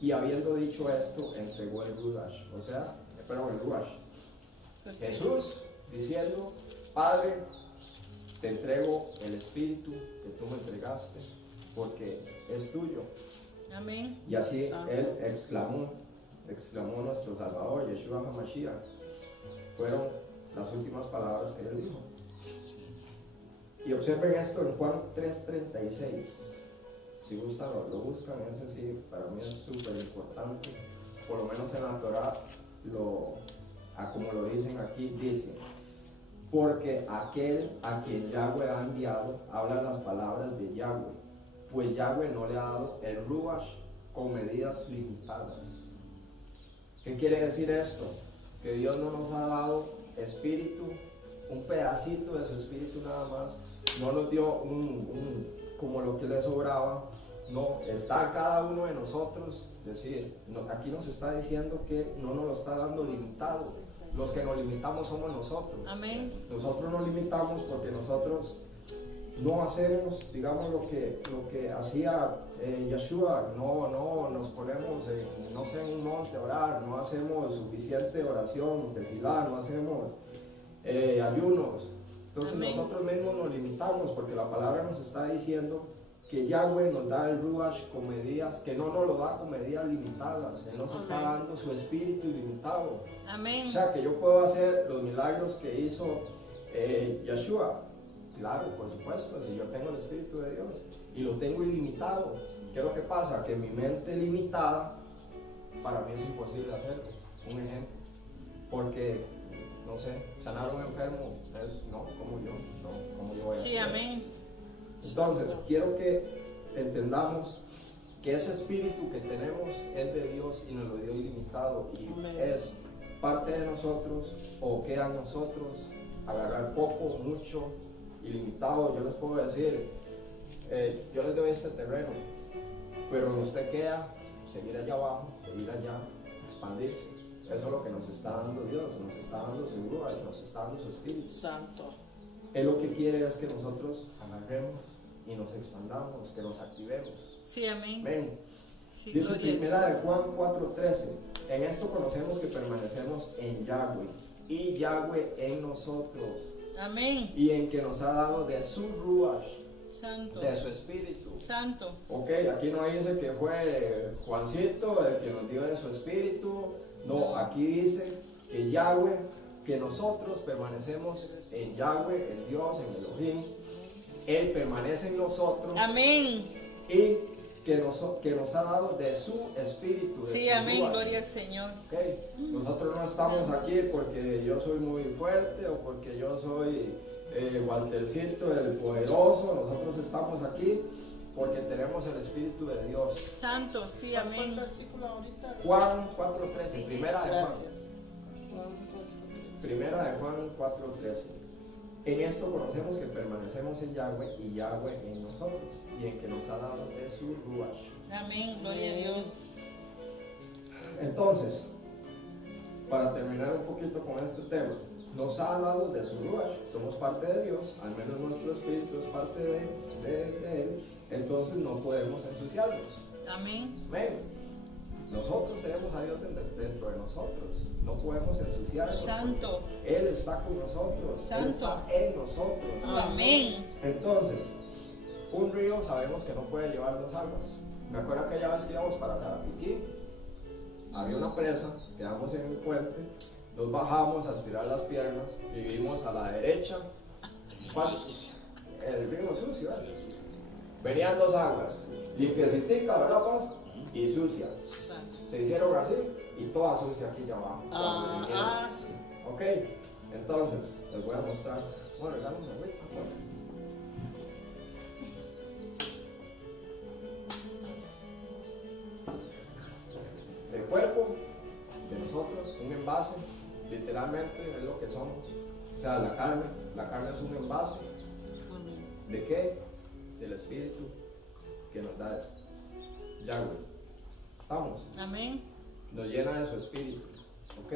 Y habiendo dicho esto, entregó el Ruach, el Ruach. Jesús diciendo, Padre, te entrego el Espíritu que tú me entregaste, porque es tuyo. Amén. Y así él exclamó nuestro Salvador, Yeshua HaMashiach. Fueron las últimas palabras que él dijo. Y observen esto en Juan 3:36. Si gustan, lo buscan, eso sí, para mí es súper importante. Por lo menos en la Torah, como lo dicen aquí, dice: porque aquel a quien Yahweh ha enviado habla las palabras de Yahweh, pues Yahweh no le ha dado el Ruach con medidas limitadas. ¿Qué quiere decir esto? Que Dios no nos ha dado espíritu, un pedacito de su espíritu nada más, no nos dio como lo que le sobraba, no, está cada uno de nosotros, es decir, aquí nos está diciendo que no nos lo está dando limitado. Los que nos limitamos somos nosotros. Amén. Nosotros nos limitamos porque nosotros no hacemos, digamos, lo que hacía Yeshua. No nos ponemos en un monte a orar, no hacemos suficiente oración, tefilá, no hacemos ayunos. Entonces Amén. nosotros mismos nos limitamos porque la palabra nos está diciendo que Yahweh nos da el Ruach con medidas, que no nos lo da con medidas limitadas. Él nos está dando su espíritu ilimitado. Amén. O sea, que yo puedo hacer los milagros que hizo Yeshua. Claro, por supuesto, si yo tengo el Espíritu de Dios y lo tengo ilimitado. ¿Qué es lo que pasa? Que mi mente limitada, para mí es imposible hacerlo. Un ejemplo. Porque, no sé, sanar a un enfermo es, como yo voy a hacer. Sí, amén. Entonces, quiero que entendamos que ese espíritu que tenemos es de Dios y nos lo dio ilimitado y es parte de nosotros, o queda en nosotros agarrar poco, mucho, ilimitado. Yo les puedo decir, yo les doy este terreno, pero usted queda seguir allá abajo, seguir allá, expandirse. Eso es lo que nos está dando Dios, nos está dando su Ruach, nos está dando su Espíritu Santo. Él lo que quiere es que nosotros agarremos y nos expandamos, que nos activemos. Sí, amén. Ven. Sí, Dice gloria a primera de Juan 4:13. En esto conocemos que permanecemos en Yahweh y Yahweh en nosotros, Amén. y en que nos ha dado de su Ruach, Santo. de su Espíritu. Santo. Ok, aquí no dice que fue Juancito el que nos dio de su Espíritu. No, aquí dice que Yahweh, que nosotros permanecemos en Yahweh, en Dios, en Elohim. Él permanece en nosotros. Amén. Y que nos ha dado de su Espíritu. De Sí, su amén. Ruach. Gloria al Señor. Okay. Nosotros no estamos aquí porque yo soy muy fuerte o porque yo soy Waltercito el poderoso. Nosotros estamos aquí porque tenemos el Espíritu de Dios. Santo, sí, ¿Cuál fue el amén. versículo ahorita? Juan 4:13, primera de Juan. Gracias. Primera de Juan 4:13. En esto conocemos que permanecemos en Yahweh y Yahweh en nosotros, y en que nos ha dado de su Ruach. Amén. Gloria a Dios. Entonces, para terminar un poquito con este tema, nos ha dado de su Ruach, somos parte de Dios, al menos nuestro espíritu es parte de Él, entonces no podemos ensuciarnos. Amén. Ven, nosotros tenemos a Dios dentro de nosotros, no podemos ensuciarnos. Santo. Él está con nosotros, Santo. Él está en nosotros. Amén. Entonces, un río sabemos que no puede llevar dos aguas. Me acuerdo aquella vez que íbamos para Carapiquí, había una presa, quedamos en el puente, nos bajamos a estirar las piernas y vimos a la derecha. ¿Cuál? El río sucio, ¿eh? Venían dos aguas, limpiecitica, ¿verdad, Paz? Y sucia. Se hicieron así y toda sucia aquí abajo. Sí. Ok, entonces les voy a mostrar. Bueno, regálame una agüita, bueno. El cuerpo de nosotros, un envase, literalmente es lo que somos. O sea, la carne es un envase. ¿De qué? Del Espíritu que nos da Yahweh. ¿Estamos? Amén. Nos llena de su Espíritu, ¿ok?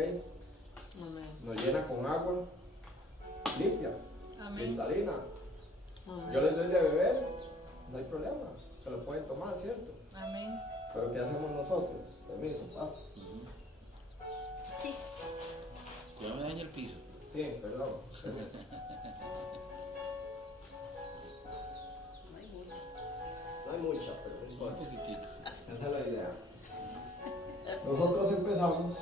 Amén. Nos llena con agua limpia, Amén. cristalina. Amén. Yo les doy de beber, no hay problema, se lo pueden tomar, ¿cierto? Amén. Pero ¿qué hacemos nosotros? Permiso, paso. Ya me daño el piso. Sí, perdón. No hay mucha, pero no Un importa. poquitico. Esa es la idea. Nosotros empezamos,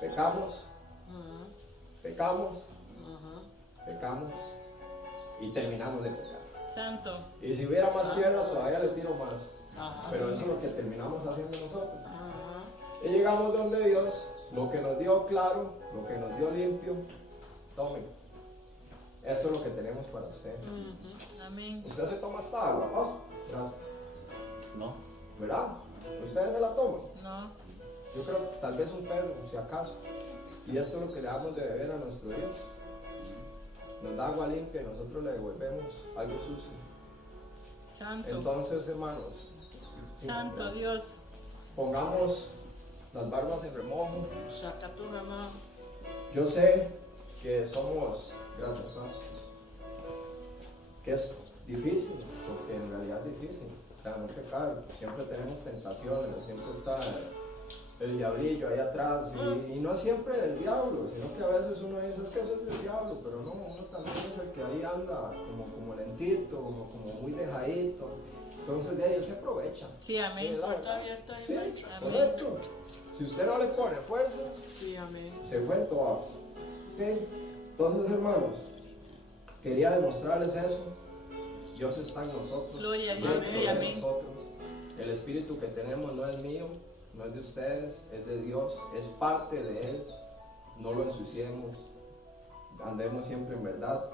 pecamos, pecamos, pecamos y terminamos de pecar. Santo. Y si hubiera más tierra, todavía le tiro más. Ajá. Pero eso es lo que terminamos haciendo nosotros. Ajá. Y llegamos donde Dios, lo que nos dio claro, lo que nos dio limpio, tomen. Eso es lo que tenemos para usted. Amén. Usted se toma esta agua, ¿no? Gracias. No. ¿Verdad? Ustedes se la toman. No. Yo creo que tal vez un perro, si acaso. Y esto es lo que le damos de beber a nuestro Dios. Nos da agua limpia y nosotros le devolvemos algo sucio. Santo. Entonces, hermanos, Santo Dios. pongamos las barbas en remojo. Saca tu mamá. Yo sé que somos, gracias Paz, que es difícil, porque en realidad es difícil. O sea, no pecar, siempre tenemos tentaciones, siempre está el diablillo ahí atrás, y no es siempre el diablo, sino que a veces uno dice, es que eso es del diablo, pero no, uno también es el que ahí anda como lentito, como muy dejadito. Entonces de ahí él se aprovecha. Sí, amén. Puerta abierta y Sí, dentro. correcto. Si usted no le pone fuerza, Sí, amén. se fue en todo. ¿Ok? Entonces, hermanos, quería demostrarles eso. Dios está en nosotros. Gloria a Dios. Dios está en Amén. nosotros. El espíritu que tenemos no es mío, no es de ustedes, es de Dios, es parte de Él. No lo ensuciemos. Andemos siempre en verdad.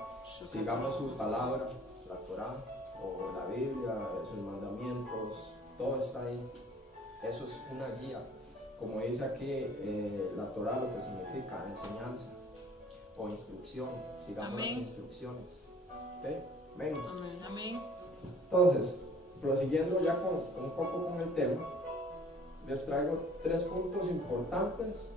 Sigamos su palabra, la Torá o la Biblia, sus mandamientos, todo está ahí. Eso es una guía. Como dice aquí la Torá, lo que significa enseñanza o instrucción. Sigamos Amén. las instrucciones. ¿Ok? Amén. Amén. Amén. Entonces, prosiguiendo ya un poco con el tema, les traigo 3 puntos importantes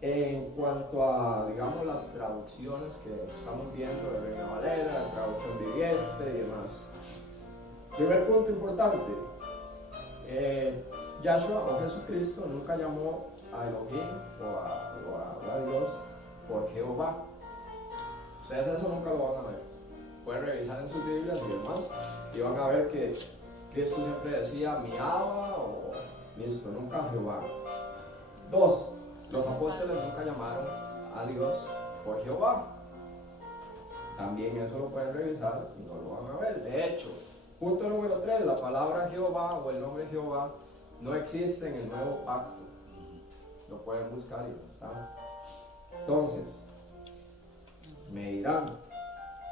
en cuanto a, digamos, las traducciones que estamos viendo de Reina Valera, la traducción viviente y demás. Primer punto importante, Yahshua o Jesucristo nunca llamó a Elohim o a Dios por Jehová. Ustedes eso nunca lo van a ver. Pueden revisar en sus Biblias y demás y van a ver que Cristo siempre decía mi Abba o listo, nunca Jehová. 2. Los apóstoles nunca llamaron a Dios por Jehová. También eso lo pueden revisar y no lo van a ver. De hecho, punto número 3, la palabra Jehová o el nombre Jehová no existe en el nuevo pacto. Lo pueden buscar y no está. Entonces, me dirán,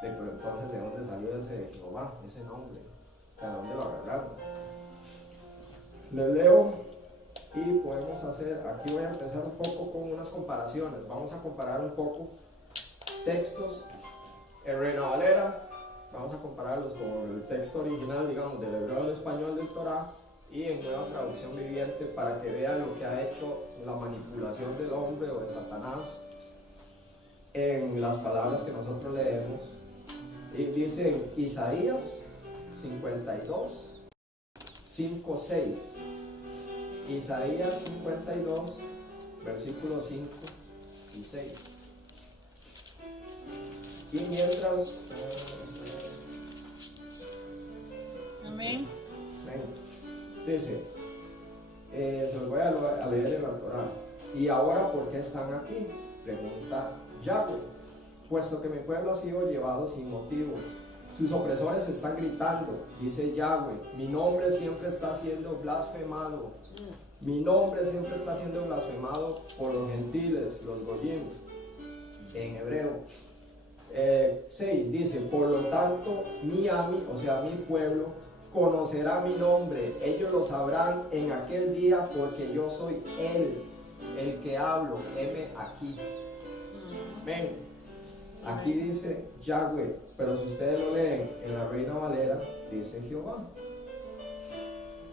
pero entonces ¿de dónde salió ese Jehová, ese nombre? ¿De dónde lo agarraron? Les leo y podemos hacer, aquí voy a empezar un poco con unas comparaciones. Vamos a comparar un poco textos en Reina Valera, vamos a compararlos con el texto original, digamos, del hebreo al español del Torá y en nueva traducción viviente para que vean lo que ha hecho la manipulación del hombre o de Satanás en las palabras que nosotros leemos. Y dice en Isaías 52, 5, 6. Isaías 52, versículos 5 y 6. Y mientras... Amén. Dice, se los voy a leer en la Torá. Y ahora, ¿por qué están aquí? Pregunta Yahweh. Puesto que mi pueblo ha sido llevado sin motivo. Sus opresores están gritando, dice Yahweh, mi nombre siempre está siendo blasfemado. Mi nombre siempre está siendo blasfemado por los gentiles, los goyim, en hebreo. 6 dice, por lo tanto, mi ami, o sea, mi pueblo, conocerá mi nombre. Ellos lo sabrán en aquel día porque yo soy Él, el que hablo. Heme aquí. Ven. Aquí dice Yahweh, pero si ustedes lo leen en la Reina Valera, dice Jehová.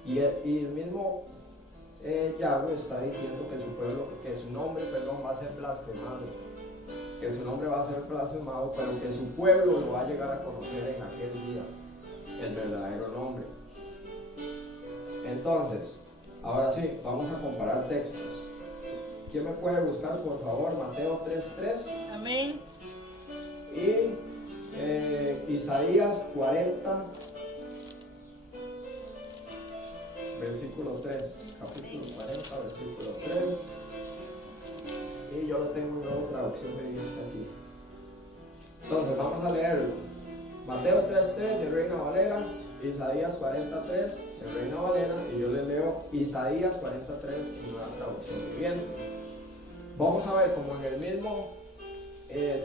Y el mismo Yahweh está diciendo que su pueblo, que su nombre, va a ser blasfemado. Que su nombre va a ser blasfemado, pero que su pueblo lo va a llegar a conocer en aquel día, el verdadero nombre. Entonces, ahora sí, vamos a comparar textos. ¿Quién me puede buscar, por favor, Mateo 3:3? Amén. Y Isaías 40, versículo 3. Capítulo 40, versículo 3. Y yo lo tengo en nueva traducción viviente aquí. Entonces, vamos a leer Mateo 3:3 de Reina Valera, Isaías 43 de Reina Valera, y yo les leo Isaías 43 en nueva traducción viviente. Vamos a ver cómo en el mismo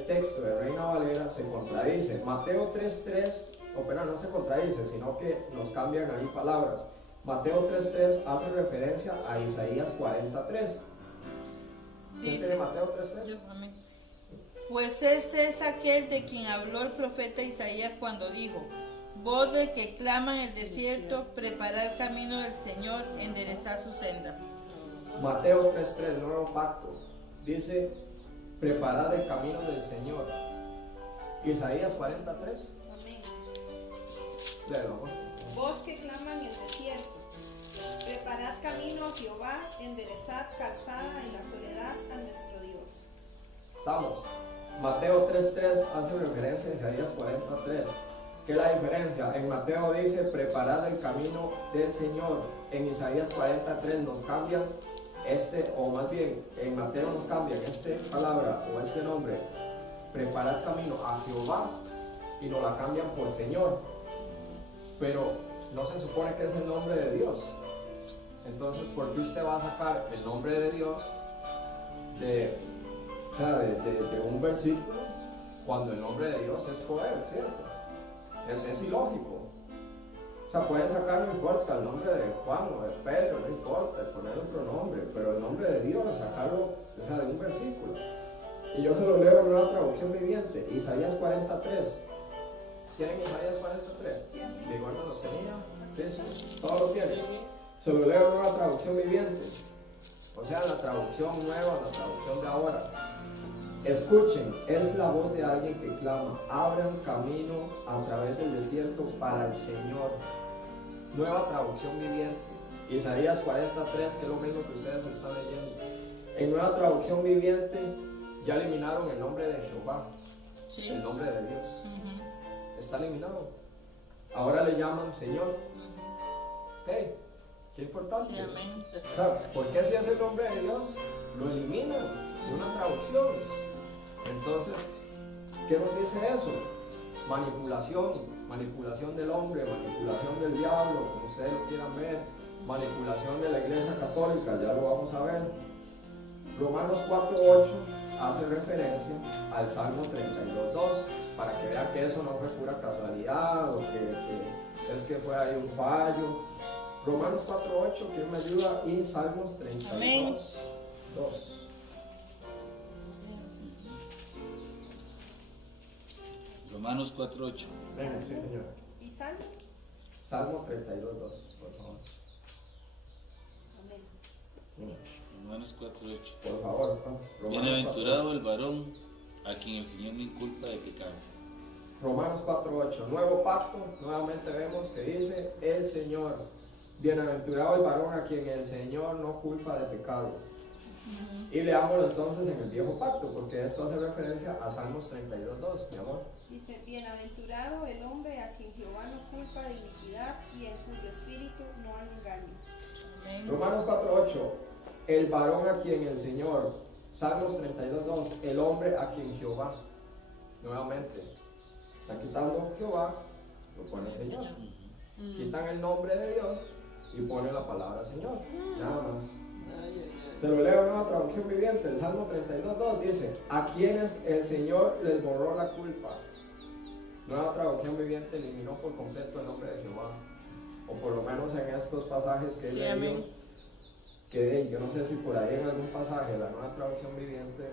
texto de Reina Valera se contradice. Mateo 3:3, pero no se contradice, sino que nos cambian ahí palabras. Mateo 3:3 hace referencia a Isaías 43. ¿Quién tiene Mateo 3:3? Yo, amén. Pues ese es aquel de quien habló el profeta Isaías cuando dijo: voz de que clama en el desierto, preparad el camino del Señor, enderezad sus sendas. Mateo 3:3, nuevo pacto, dice: preparad el camino del Señor. Isaías 43. Amén. Léelo, amor. Voz que clama en el desierto. Preparad camino a Jehová, enderezad calzada en la soledad a nuestro Dios. Estamos. Mateo 3:3 hace referencia a Isaías 43. ¿Qué es la diferencia? En Mateo dice: preparad el camino del Señor. En Isaías 43 nos cambian o más bien, en Mateo nos cambian esta palabra o este nombre, preparad camino a Jehová, y nos la cambian por Señor. Pero no se supone que es el nombre de Dios. Entonces, ¿por qué usted va a sacar el nombre de Dios de un versículo cuando el nombre de Dios es Joel, ¿cierto? Es ilógico. O sea, pueden sacar, no importa, el nombre de Juan o de Pedro, no importa, poner otro nombre, pero el nombre de Dios, sacarlo, de un versículo. Y yo se lo leo en una traducción viviente, Isaías 43. ¿Tienen Isaías 43? Sí. Igual no lo tenía. ¿Sí? ¿Todo lo tienen? Se lo leo en una traducción viviente. O sea, la traducción nueva, la traducción de ahora. Escuchen, es la voz de alguien que clama: abran camino a través del desierto para el Señor. Nueva traducción viviente. Isaías 43, que es lo mismo que ustedes están leyendo. En nueva traducción viviente ya eliminaron el nombre de Jehová, Sí. el nombre de Dios. Ujú. Está eliminado. Ahora le llaman Señor. Hey, qué importante. Sí, amén. O sea, ¿por qué si es el nombre de Dios lo eliminan de una traducción? Entonces, ¿qué nos dice eso? Manipulación del hombre, manipulación del diablo, como ustedes lo quieran ver, manipulación de la Iglesia Católica, ya lo vamos a ver. Romanos 4:8 hace referencia al Salmo 32:2, para que vean que eso no fue pura casualidad o que es que fue ahí un fallo. Romanos 4:8, ¿quién me ayuda? Y Salmos 32:2. Romanos 4:8. Venga, sí, señor. ¿Y Salmo? Salmo 32:2, por favor. Amén. Romanos 4:8. Por favor, Romanos Bienaventurado el varón a quien el Señor no inculpa de pecado. Romanos 4:8, nuevo pacto, nuevamente vemos que dice el Señor: bienaventurado el varón a quien el Señor no culpa de pecado. Y leámoslo entonces en el viejo pacto, porque esto hace referencia a Salmos 32:2, mi amor. Dice: bienaventurado el hombre a quien Jehová no culpa de iniquidad y en cuyo espíritu no hay engaño. Amén. Romanos 4:8, el varón a quien el Señor. Salmos 32:2, el hombre a quien Jehová. Nuevamente, están quitando Jehová, lo pone el Señor. Quitan el nombre de Dios y ponen la palabra Señor. Nada más. Se lo leo en una traducción viviente. El Salmo 32:2 dice: a quienes el Señor les borró la culpa. Nueva traducción viviente eliminó por completo el nombre de Jehová. O por lo menos en estos pasajes que he Sí, leído. amén. Que yo no sé si por ahí en algún pasaje de la nueva traducción viviente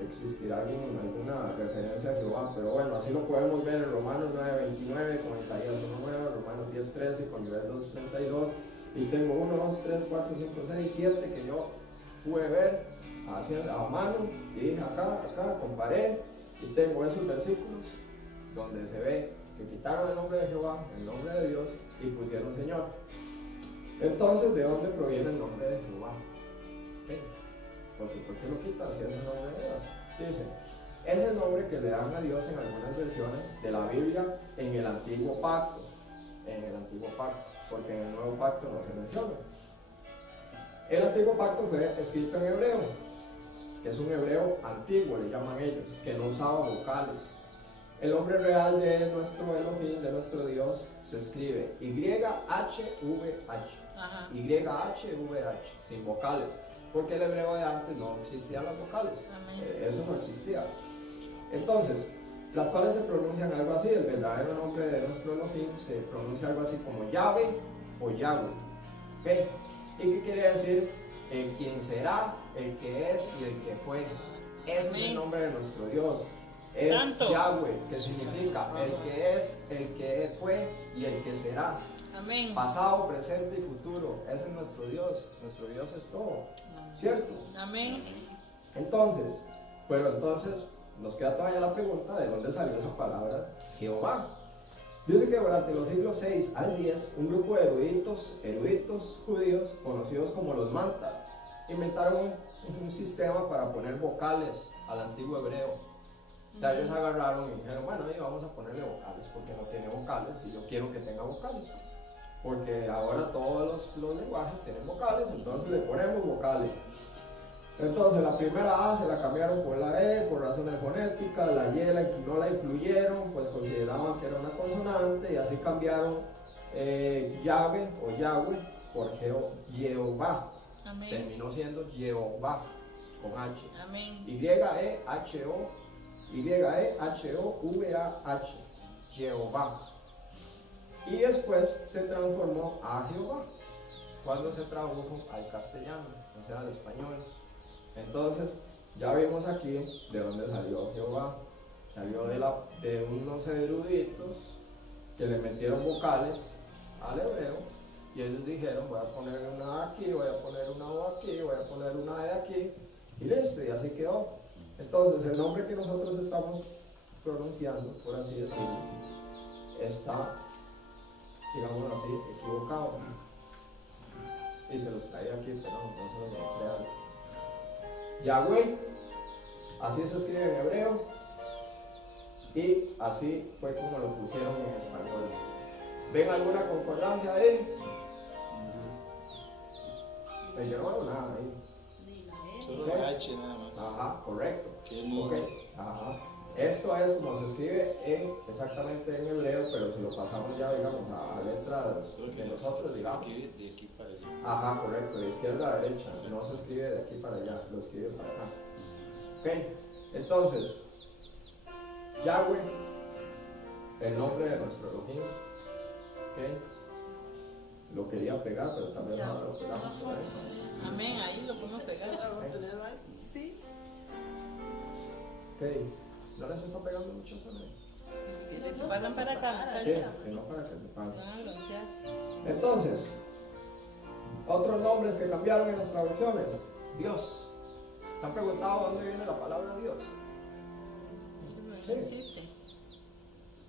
existirá alguna referencia a Jehová, pero bueno, así lo podemos ver en Romanos 9:29 con Isaías 1:9, Romanos 10:13 con Joel 2:32, y tengo 1, 2, 3, 4, 5, 6, 7 que yo pude ver a mano, y dije acá, comparé, y tengo esos versículos donde se ve que quitaron el nombre de Jehová, el nombre de Dios, y pusieron Señor. Entonces, ¿de dónde proviene el nombre de Jehová? ¿Sí? Porque ¿por qué lo quitan si es el nombre de Dios? Dice, es el nombre que le dan a Dios en algunas versiones de la Biblia en el Antiguo Pacto. En el Antiguo Pacto, porque en el Nuevo Pacto no se menciona. El Antiguo Pacto fue escrito en hebreo, que es un hebreo antiguo, le llaman ellos, que no usaba vocales. El nombre real de nuestro Elohim, de nuestro Dios, se escribe YHVH. Ajá. YHVH, sin vocales, porque el hebreo de antes no existían las vocales. Amén. Eso no existía. Entonces, las cuales se pronuncian algo así, el verdadero nombre de nuestro Elohim se pronuncia algo así como Yahweh o Yahweh. ¿Ve? ¿Y qué quiere decir? El quien será, el que es y el que fue. Ese es el nombre de nuestro Dios. Es Tanto. Yahweh, que significa el que es, el que fue y el que será. Amén. Pasado, presente y futuro. Ese es nuestro Dios. Nuestro Dios es todo. ¿Cierto? Amén. Entonces, nos queda todavía la pregunta de dónde salió esa palabra Jehová. Dice que durante los siglos 6 al 10, un grupo de eruditos judíos, conocidos como los mantas, inventaron un sistema para poner vocales al antiguo hebreo. O sea, ellos agarraron y dijeron, bueno, vamos a ponerle vocales porque no tiene vocales y yo quiero que tenga vocales. Porque ahora todos los lenguajes tienen vocales, entonces le ponemos vocales. Entonces la primera A se la cambiaron por la E, por razones fonéticas, la Y no la incluyeron, pues consideraban que era una consonante y así cambiaron Yahweh o Yahweh por Jehová. Amén. Terminó siendo Jehová con H. Amén. YEHOVAH, Jehová. Y después se transformó a Jehová cuando se tradujo al castellano, o sea al español. Entonces ya vimos aquí de dónde salió Jehová. Salió de unos eruditos que le metieron vocales al hebreo y ellos dijeron, voy a poner una A aquí, voy a poner una O aquí, voy a poner una E aquí y listo, y así quedó. Entonces el nombre que nosotros estamos pronunciando, por así decirlo, está, digámoslo así, equivocado. Y se los traía aquí, pero no se los mostré antes. Yahweh, así se escribe en hebreo, y así fue como lo pusieron en español. ¿Ven alguna concordancia ahí? Pues yo no veo nada ahí. Solo la H nada más. Ajá, correcto. Que es mudo. Okay. Ajá. Esto es como se escribe exactamente en hebreo, pero si lo pasamos ya, digamos, a letras Creo que de nosotros, se digamos. escribe de aquí para allá. Ajá, correcto, de izquierda a derecha. No se escribe de aquí para allá, lo escribe para acá. Ok, entonces, Yahweh, el nombre de nuestro Elohim. Ok, lo quería pegar, pero también ahora lo pegamos por ahí. Amén. Ahí lo podemos pegar. Sí. Ok, ¿no les está pegando mucho eso? Que le chuparan para acá, Sí, muchachos. que no para que se paguen. Ah, broncear. Entonces, otros nombres que cambiaron en las traducciones. Dios. ¿Se han preguntado dónde viene la palabra Dios? Eso no existe.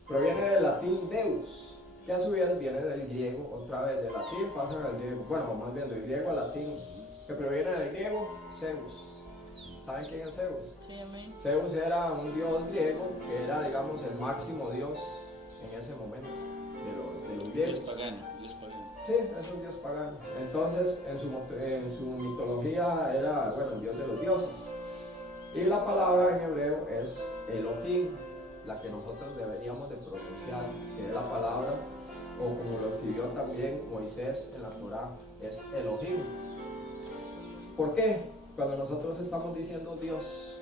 Proviene del latín Deus, que a su vez viene del griego, otra vez del latín pasan al griego, bueno, más bien del griego al latín, que proviene del griego Zeus. ¿Saben quién es Zeus? Sí, amén. Zeus era un dios griego que era, digamos, el máximo dios en ese momento de los griegos. Dios pagano, Dios pagano. Sí, es un dios pagano. Entonces, en su mitología era, bueno, el dios de los dioses. Y la palabra en hebreo es Elohim, la que nosotros deberíamos de pronunciar, que es la palabra, o como lo escribió también Moisés en la Torá, es Elohim. ¿Por qué? Cuando nosotros estamos diciendo Dios,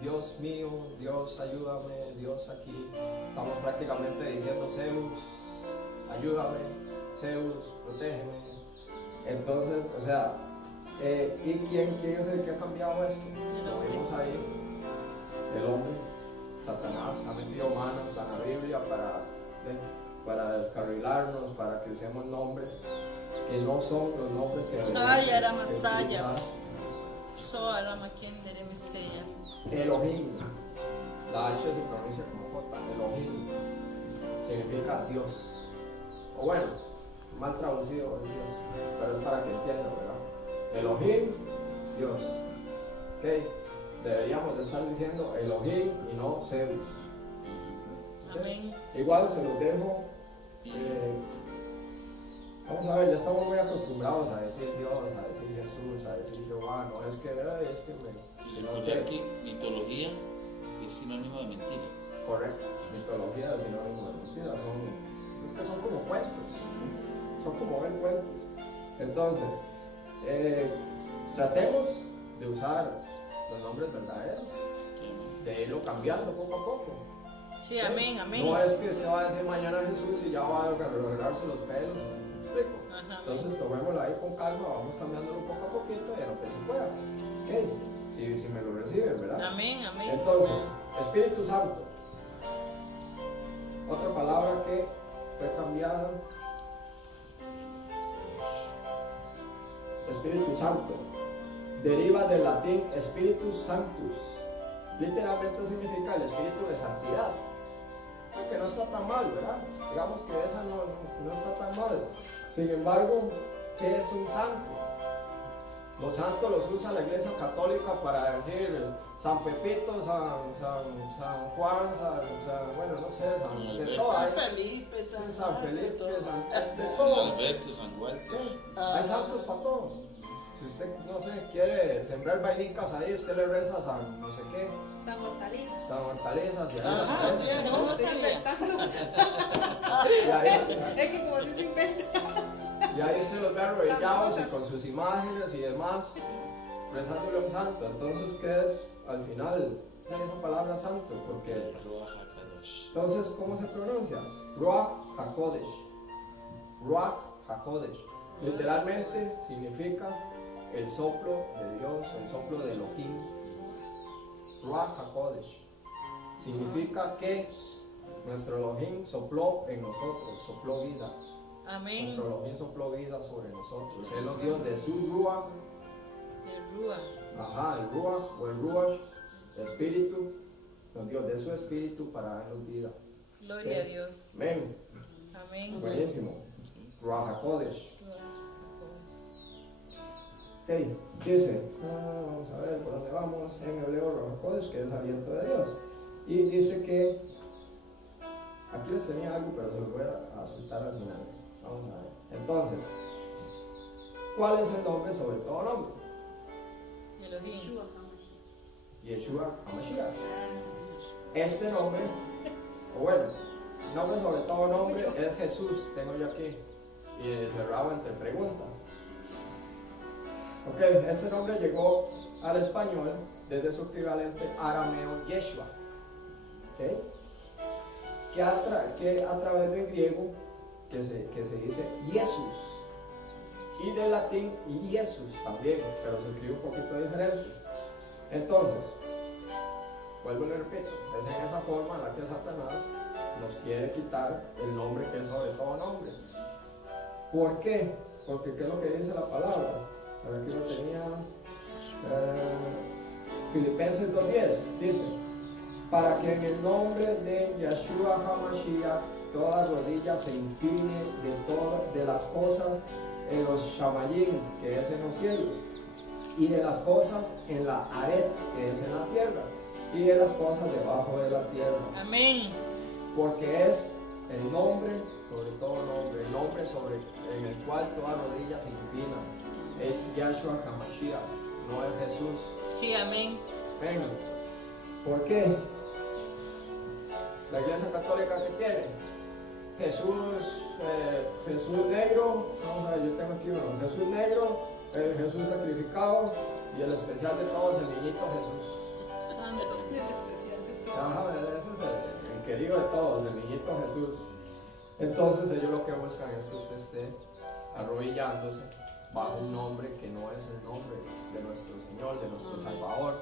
Dios mío, Dios ayúdame, Dios aquí, estamos prácticamente diciendo Zeus, ayúdame, Zeus, protégeme. Entonces, o sea, ¿y quién es el que ha cambiado esto? Lo vimos ahí, el hombre, Satanás, ha metido manos en la Biblia para descarrilarnos, para que usemos nombres que no son los nombres que Ay, era que Masaya. utilizar. Soala maquindere miseya. Elohim, la H se pronuncia como J, Elohim, significa Dios. O bueno, mal traducido es Dios, pero es para que entiendan, ¿verdad? Elohim, Dios. ¿Ok? Deberíamos de estar diciendo Elohim y no Zeus. Amén. Igual se los dejo. Vamos a ver, ya estamos muy acostumbrados a decir Dios, a decir Jesús, a decir Jehová. No es que, sino Recordar que mitología es sinónimo de mentira. correcto, mitología es sinónimo de mentira. Es que son como cuentos, son como ver cuentos. Entonces, tratemos de usar los nombres verdaderos, de irlo cambiando poco a poco. Sí, amén, amén. No es que se va a decir mañana Jesús y ya va a arreglarse los pelos. ¿Me explico? Ajá. Entonces tomémoslo ahí con calma, vamos cambiándolo poco a poquito y en lo que se pueda. ¿Ok? Si me lo reciben, ¿verdad? Amén, amén. Entonces, Espíritu Santo. Otra palabra que fue cambiada. Espíritu Santo. Deriva del latín Spiritus Sanctus. Literalmente significa el espíritu de santidad. Que no está tan mal, ¿verdad? Digamos que esa no está tan mal. Sin embargo, ¿qué es un santo? Los santos los usa la Iglesia Católica para decir San Pepito, San Juan, bueno, no sé, de todo. San Hay, Felipe, San Felipe, de San todo. Alberto, San Walter. Hay santos para todo. Si usted, no sé, quiere sembrar vainicas ahí, usted le reza a San no sé qué, San Hortaliza. San Hortalizas y ahí Ajá, las sí, tres. No, está inventando. Y ahí- Es que como si se inventa. Y ahí se los ve arrodillados y San con sus imágenes y demás, rezándole a un santo. Entonces, ¿qué es al final esa palabra santo? Porque, Ruach HaKadosh. entonces, ¿cómo se pronuncia? Ruach HaKodesh. Ruach HaKodesh. Literalmente significa el soplo de Dios, el soplo de Elohim. Ruach HaKodesh. Significa que nuestro Elohim sopló en nosotros, sopló vida. Amén. Nuestro Elohim sopló vida sobre nosotros. Él nos dio de su Ruach. El Rúa. Ajá, el Ruach o el Ruach, espíritu, nos dio de su espíritu para darnos vida. Gloria a Dios. Amén. Amén. Buenísimo. Ruach HaKodesh. Ok, dice, vamos a ver por dónde vamos. En hebreo, Ruach HaKodesh, que es aliento de Dios. Y dice que, aquí les tenía algo, pero se lo voy a soltar al final. Vamos a ver. Entonces, ¿cuál es el nombre sobre todo nombre? Elohim. Yeshua HaMashiach. Este nombre, o bueno, nombre sobre todo nombre es Jesús, tengo yo aquí, y cerrado entre preguntas. Ok, este nombre llegó al español desde su equivalente arameo Yeshua, ¿okay? que a través del griego que se dice Jesús, y del latín Jesús también, pero se escribe un poquito diferente. Entonces, vuelvo y le repito, es en esa forma en la que Satanás nos quiere quitar el nombre que es sobre todo nombre. ¿Por qué? Porque ¿qué es lo que dice la palabra? Aquí lo tenía, Filipenses 2:10, dice, para que en el nombre de Yeshua HaMashiach toda rodilla se incline de las cosas en los shamayim, que es en los cielos, y de las cosas en la aretz, que es en la tierra, y de las cosas debajo de la tierra. Amén. Porque es el nombre sobre todo nombre, el nombre en el cual toda rodilla se inclina. Es Yahshua HaMashiach, no es Jesús. Sí, amén. Venga. ¿Por qué? La Iglesia Católica, ¿qué tiene? Jesús negro, vamos a ver, yo tengo aquí uno, Jesús negro, el Jesús sacrificado y el especial de todos, el niñito Jesús. Santo. El especial de todo. Ajá, ese es el querido de todos, el niñito Jesús. Entonces ellos lo que buscan es que usted esté arrodillándose bajo un nombre que no es el nombre de nuestro Señor, de nuestro Salvador,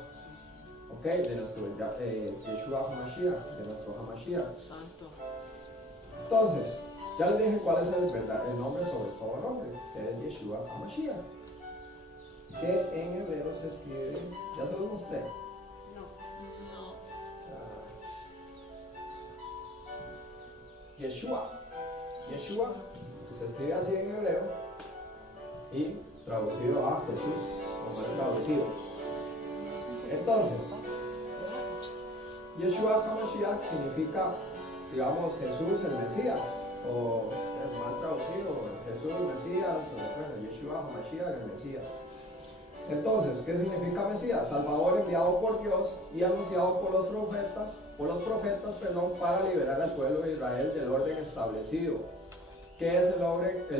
¿ok? De nuestro Yeshua HaMashiach, de nuestro HaMashiach. Santo. Entonces, ya les dije cuál es el nombre sobre todo nombre, que es Yeshua HaMashiach, que en hebreo se escribe, ya se los mostré. No. No. Yeshua se escribe así en hebreo y traducido a Jesús, como es traducido. Entonces, Yeshua HaMashiach significa, digamos, Jesús el Mesías, o mal traducido, Jesús el Mesías, o bueno, Yeshua HaMashiach el Mesías. Entonces, ¿qué significa Mesías? Salvador enviado por Dios y anunciado por los profetas, para liberar al pueblo de Israel del orden establecido. ¿Qué es el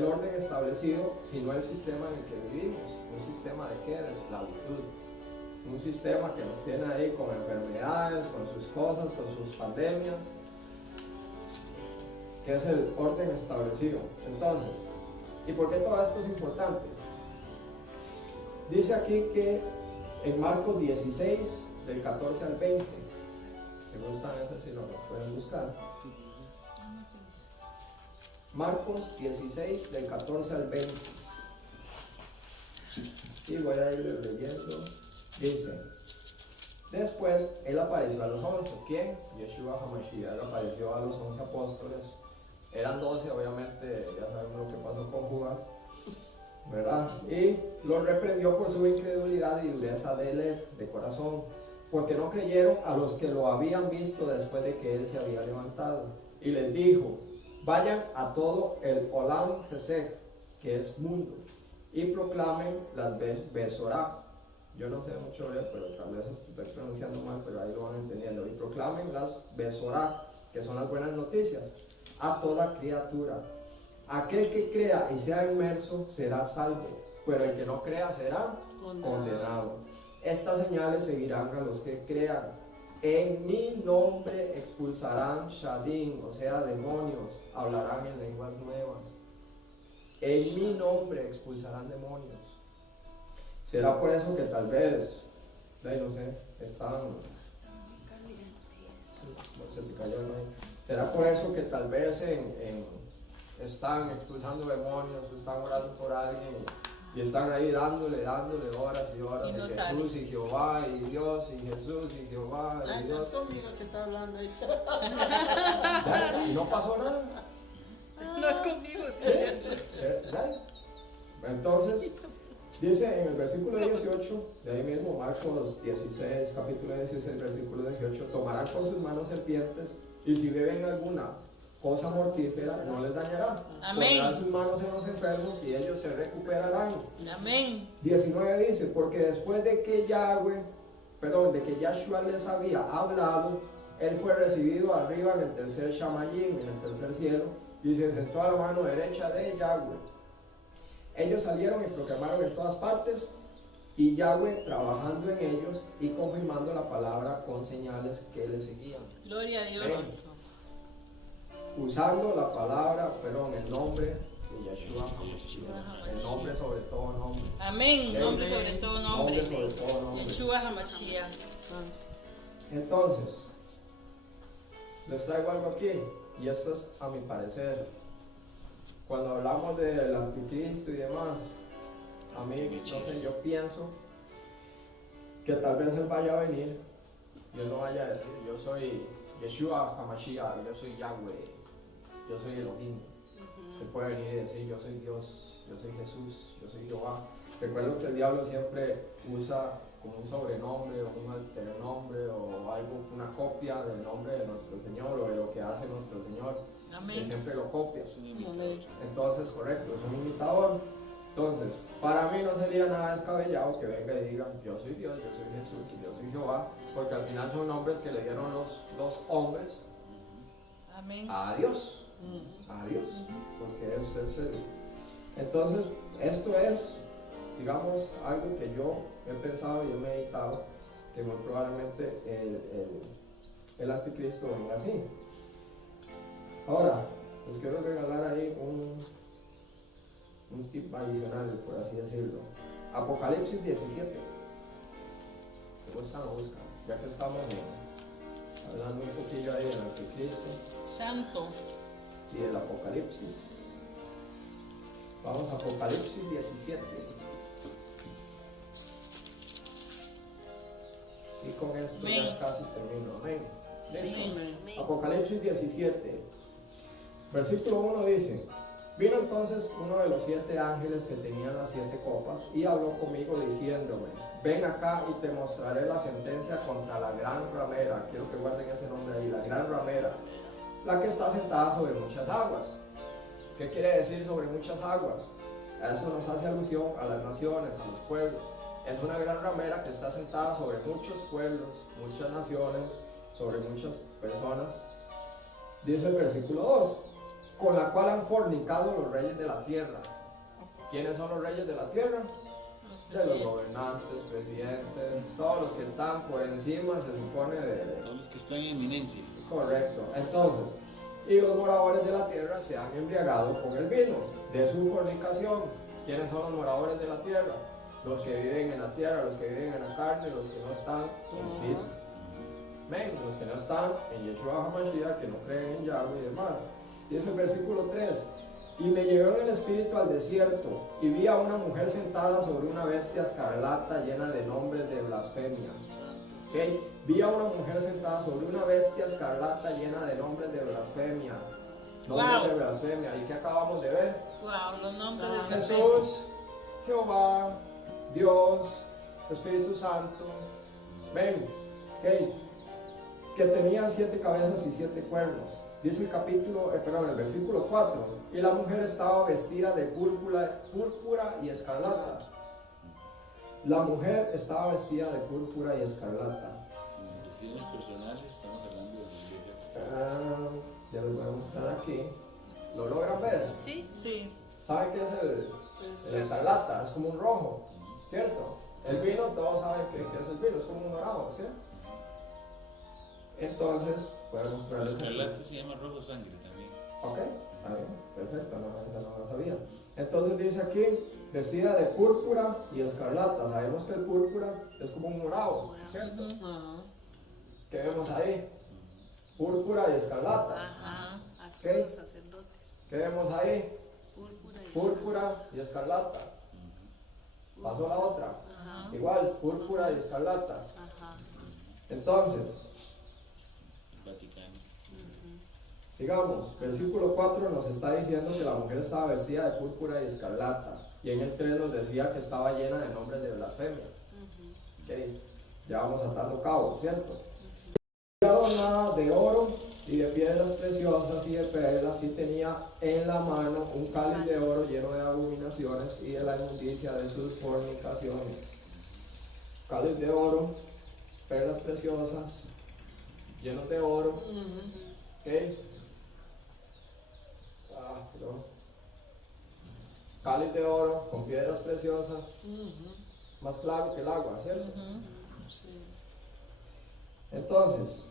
orden establecido? Sino el sistema en el que vivimos. ¿Un sistema de qué? De esclavitud. Un sistema que nos tiene ahí con enfermedades, con sus cosas, con sus pandemias. ¿Qué es el orden establecido? Entonces, ¿y por qué todo esto es importante? Dice aquí que en Marcos 16, del 14 al 20, si gustan eso, si no lo pueden buscar. Marcos 16, del 14 al 20. Y voy a ir leyendo. Dice, después él apareció a los 11. ¿Quién? Yeshua HaMashiach. Él apareció a los 11 apóstoles. Eran 12, obviamente, ya sabemos lo que pasó con Judas, ¿verdad? Y los reprendió por su incredulidad y dureza de corazón, porque no creyeron a los que lo habían visto después de que él se había levantado. Y les dijo, vayan a todo el Olam Gesed, que es mundo, y proclamen las Besorá. Yo no sé mucho hebreo, pero tal vez estoy pronunciando mal, pero ahí lo van entendiendo. Y proclamen las Besorá, que son las buenas noticias, a toda criatura. Aquel que crea y sea inmerso será salvo, pero el que no crea será condenado. Estas señales seguirán a los que crean. En mi nombre expulsarán shadim, o sea, demonios, hablarán en lenguas nuevas. En mi nombre expulsarán demonios. Será por eso que tal vez, no sé, será por eso que tal vez están expulsando demonios, están orando por alguien y están ahí dándole horas y horas y no de sale. Jesús y Jehová y Dios y Jesús y Jehová y Ay, no es Dios. conmigo que está hablando ahí. Y no pasó nada. No es conmigo, sí. ¿Verdad? Entonces, dice en el versículo 18, de ahí mismo, Marcos 16, capítulo 16, versículo 18, tomarán con sus manos serpientes y si beben alguna cosa mortífera no les dañará. Amén. Pondrán sus manos en los enfermos y ellos se recuperarán. Amén. 19 dice, porque después de que Yahshua les había hablado, él fue recibido arriba en el tercer Shamayim, en el tercer cielo, y se sentó a la mano derecha de Yahweh. Ellos salieron y proclamaron en todas partes, y Yahweh trabajando en ellos y confirmando la palabra con señales que les seguían. Gloria a Dios. Usando la palabra, el nombre de Yeshua HaMashiach, el nombre sobre todo nombre. Amén. Nombre sobre todo nombre. Nombre sobre todo nombre. Yeshua HaMashiach. Entonces, les traigo algo aquí, y esto es a mi parecer. Cuando hablamos del anticristo y demás, a mí, no sé, yo pienso que tal vez él vaya a venir y él no vaya a decir, yo soy Yeshua HaMashiach, yo soy Yahweh, yo soy Elohim. Él puede venir y decir, yo soy Dios, yo soy Jesús, yo soy Jehová. Recuerdo que el diablo siempre usa como un sobrenombre o un alternombre o algo, una copia del nombre de nuestro Señor o de lo que hace nuestro Señor. Amén. Que siempre lo copia. Amén. Entonces, correcto, es un imitador. Entonces, para mí no sería nada descabellado que venga y diga, yo soy Dios, yo soy Jesús y yo soy Jehová, porque al final son nombres que le dieron los hombres Amén. a Dios, porque eso es el. Entonces, esto es, digamos, algo que yo he pensado y he meditado, que muy probablemente el anticristo venga así. Ahora, les quiero regalar ahí un tip adicional, por así decirlo. Apocalipsis 17. ¿Cómo están? Lo buscan. Ya que estamos hablando un poquillo ahí del anticristo Santo. y del Apocalipsis. Vamos a Apocalipsis 17. Y con esto Amén. ya casi termino. Amén. ¿Listo? Amén. Apocalipsis 17. Versículo 1 dice, Vino entonces uno de los 7 ángeles que tenían las 7 copas y habló conmigo diciéndome: ven acá y te mostraré la sentencia contra la gran ramera. Quiero que guarden ese nombre ahí, la gran ramera, la que está sentada sobre muchas aguas. ¿Qué quiere decir sobre muchas aguas? Eso nos hace alusión a las naciones, a los pueblos. Es una gran ramera que está sentada sobre muchos pueblos, muchas naciones, sobre muchas personas. Dice el versículo 2, con la cual han fornicado los reyes de la tierra. ¿Quiénes son los reyes de la tierra? De los gobernantes, presidentes, todos los que están por encima, se supone, Todos los que están en eminencia. Correcto. Entonces, y los moradores de la tierra se han embriagado con el vino de su fornicación. ¿Quiénes son los moradores de la tierra? Los que viven en la tierra, los que viven en la carne, los que no están en Cristo. Amén. Los que no están en Yeshua HaMashiach, que no creen en Yahweh y demás. Dice el versículo 3: y me llevó en el espíritu al desierto, y vi a una mujer sentada sobre una bestia escarlata llena de nombres de blasfemia. ¿Okay? Vi a una mujer sentada sobre una bestia escarlata llena de nombres de blasfemia. Nombres de blasfemia. ¿Y qué acabamos de ver? Wow, los nombres de blasfemia. Jesús, Jehová, Dios, Espíritu Santo. Ven, ¿okay? Que tenían 7 cabezas y 7 cuernos. Dice el versículo 4, y la mujer estaba vestida de púrpura y escarlata. La mujer estaba vestida de púrpura y escarlata. En alusiones personales estamos hablando de la iglesia. Ya les voy a mostrar aquí. ¿Lo logran ver? Sí. Sí. ¿Saben qué es el escarlata? Es como un rojo, ¿cierto? El vino, todos saben qué es el vino, es como un dorado, ¿cierto? Entonces, voy a mostrarles. El escarlata se llama rojo sangre también. Ok, está bien, perfecto, no lo sabía. Entonces dice aquí, vestida de púrpura y escarlata. Sabemos que el púrpura es como un morado, ¿cierto? ¿Qué vemos ahí? Púrpura y escarlata. Ajá, aquí ¿Qué? los sacerdotes. ¿Qué vemos ahí? Púrpura y escarlata. Pasó la otra. Ajá. Igual, púrpura y escarlata. Ajá. Entonces, Vaticano. sigamos. Versículo 4 nos está diciendo que la mujer estaba vestida de púrpura y escarlata. Y en el 3 nos decía que estaba llena de nombres de blasfemia. Okay. Ya vamos atando cabos, ¿cierto? Y adornada de oro y de piedras preciosas y de perlas, y tenía en la mano un cáliz de oro lleno de abominaciones y de la inmundicia de sus fornicaciones. Cáliz de oro, perlas preciosas, llenos de oro. ¿Ok? Perdón. Cáliz de oro con piedras preciosas, más claro que el agua, ¿cierto? Sí. Entonces,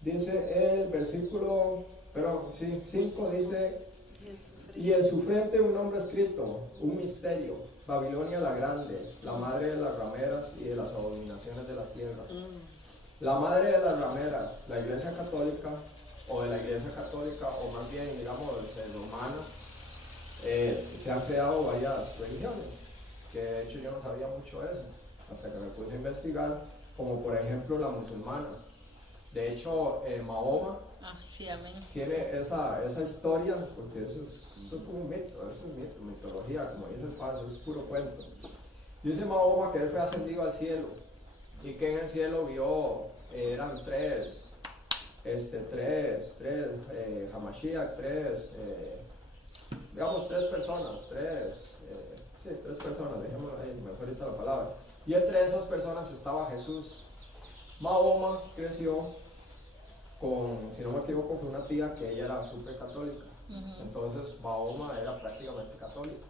dice el versículo 5, dice: y en su frente un nombre escrito, un misterio, Babilonia la grande, la madre de las rameras y de las abominaciones de la tierra. La madre de las rameras, la iglesia católica, o de la iglesia católica, o más bien, digamos, romana, se han creado varias religiones, que de hecho yo no sabía mucho de eso, hasta que me puse a investigar, como por ejemplo la musulmana. De hecho, Mahoma Sí, amén. tiene esa historia, porque eso es como un mito, eso es mito, mitología, como dice el padre, eso es puro cuento. Dice Mahoma que él fue ascendido al cielo, y que en el cielo vio, eran tres Hamashiach, digamos tres personas, tres personas, dejémoslo ahí, me fue ahorita la palabra. Y entre esas personas estaba Jesús. Mahoma creció con, si no me equivoco, fue una tía que ella era súper católica. Entonces Mahoma era prácticamente católico.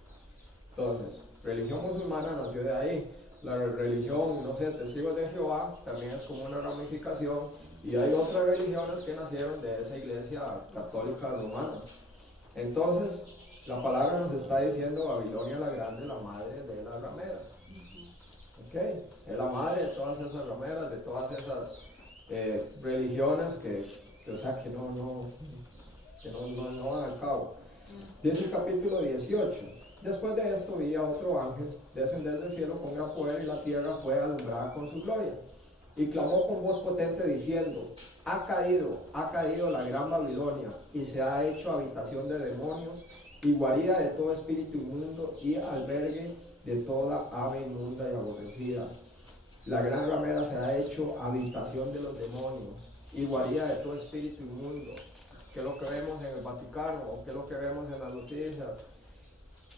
Entonces, religión musulmana nació de ahí. La religión, no sé, Testigos de Jehová, también es como una ramificación. Y hay otras religiones que nacieron de esa iglesia católica romana. Entonces, la palabra nos está diciendo Babilonia la grande, la madre de las rameras. ¿Okay? Es la madre de todas esas rameras, de todas esas religiones que no dan al cabo. Dice el capítulo 18. Después de esto vi a otro ángel descender del cielo con gran poder, y la tierra fue alumbrada con su gloria. Y clamó con voz potente diciendo: ha caído la gran Babilonia y se ha hecho habitación de demonios y guarida de todo espíritu inmundo y albergue de toda ave inmunda y aborrecida. La gran ramera se ha hecho habitación de los demonios y guarida de todo espíritu inmundo. ¿Qué es lo que vemos en el Vaticano? ¿O qué es lo que vemos en las noticias?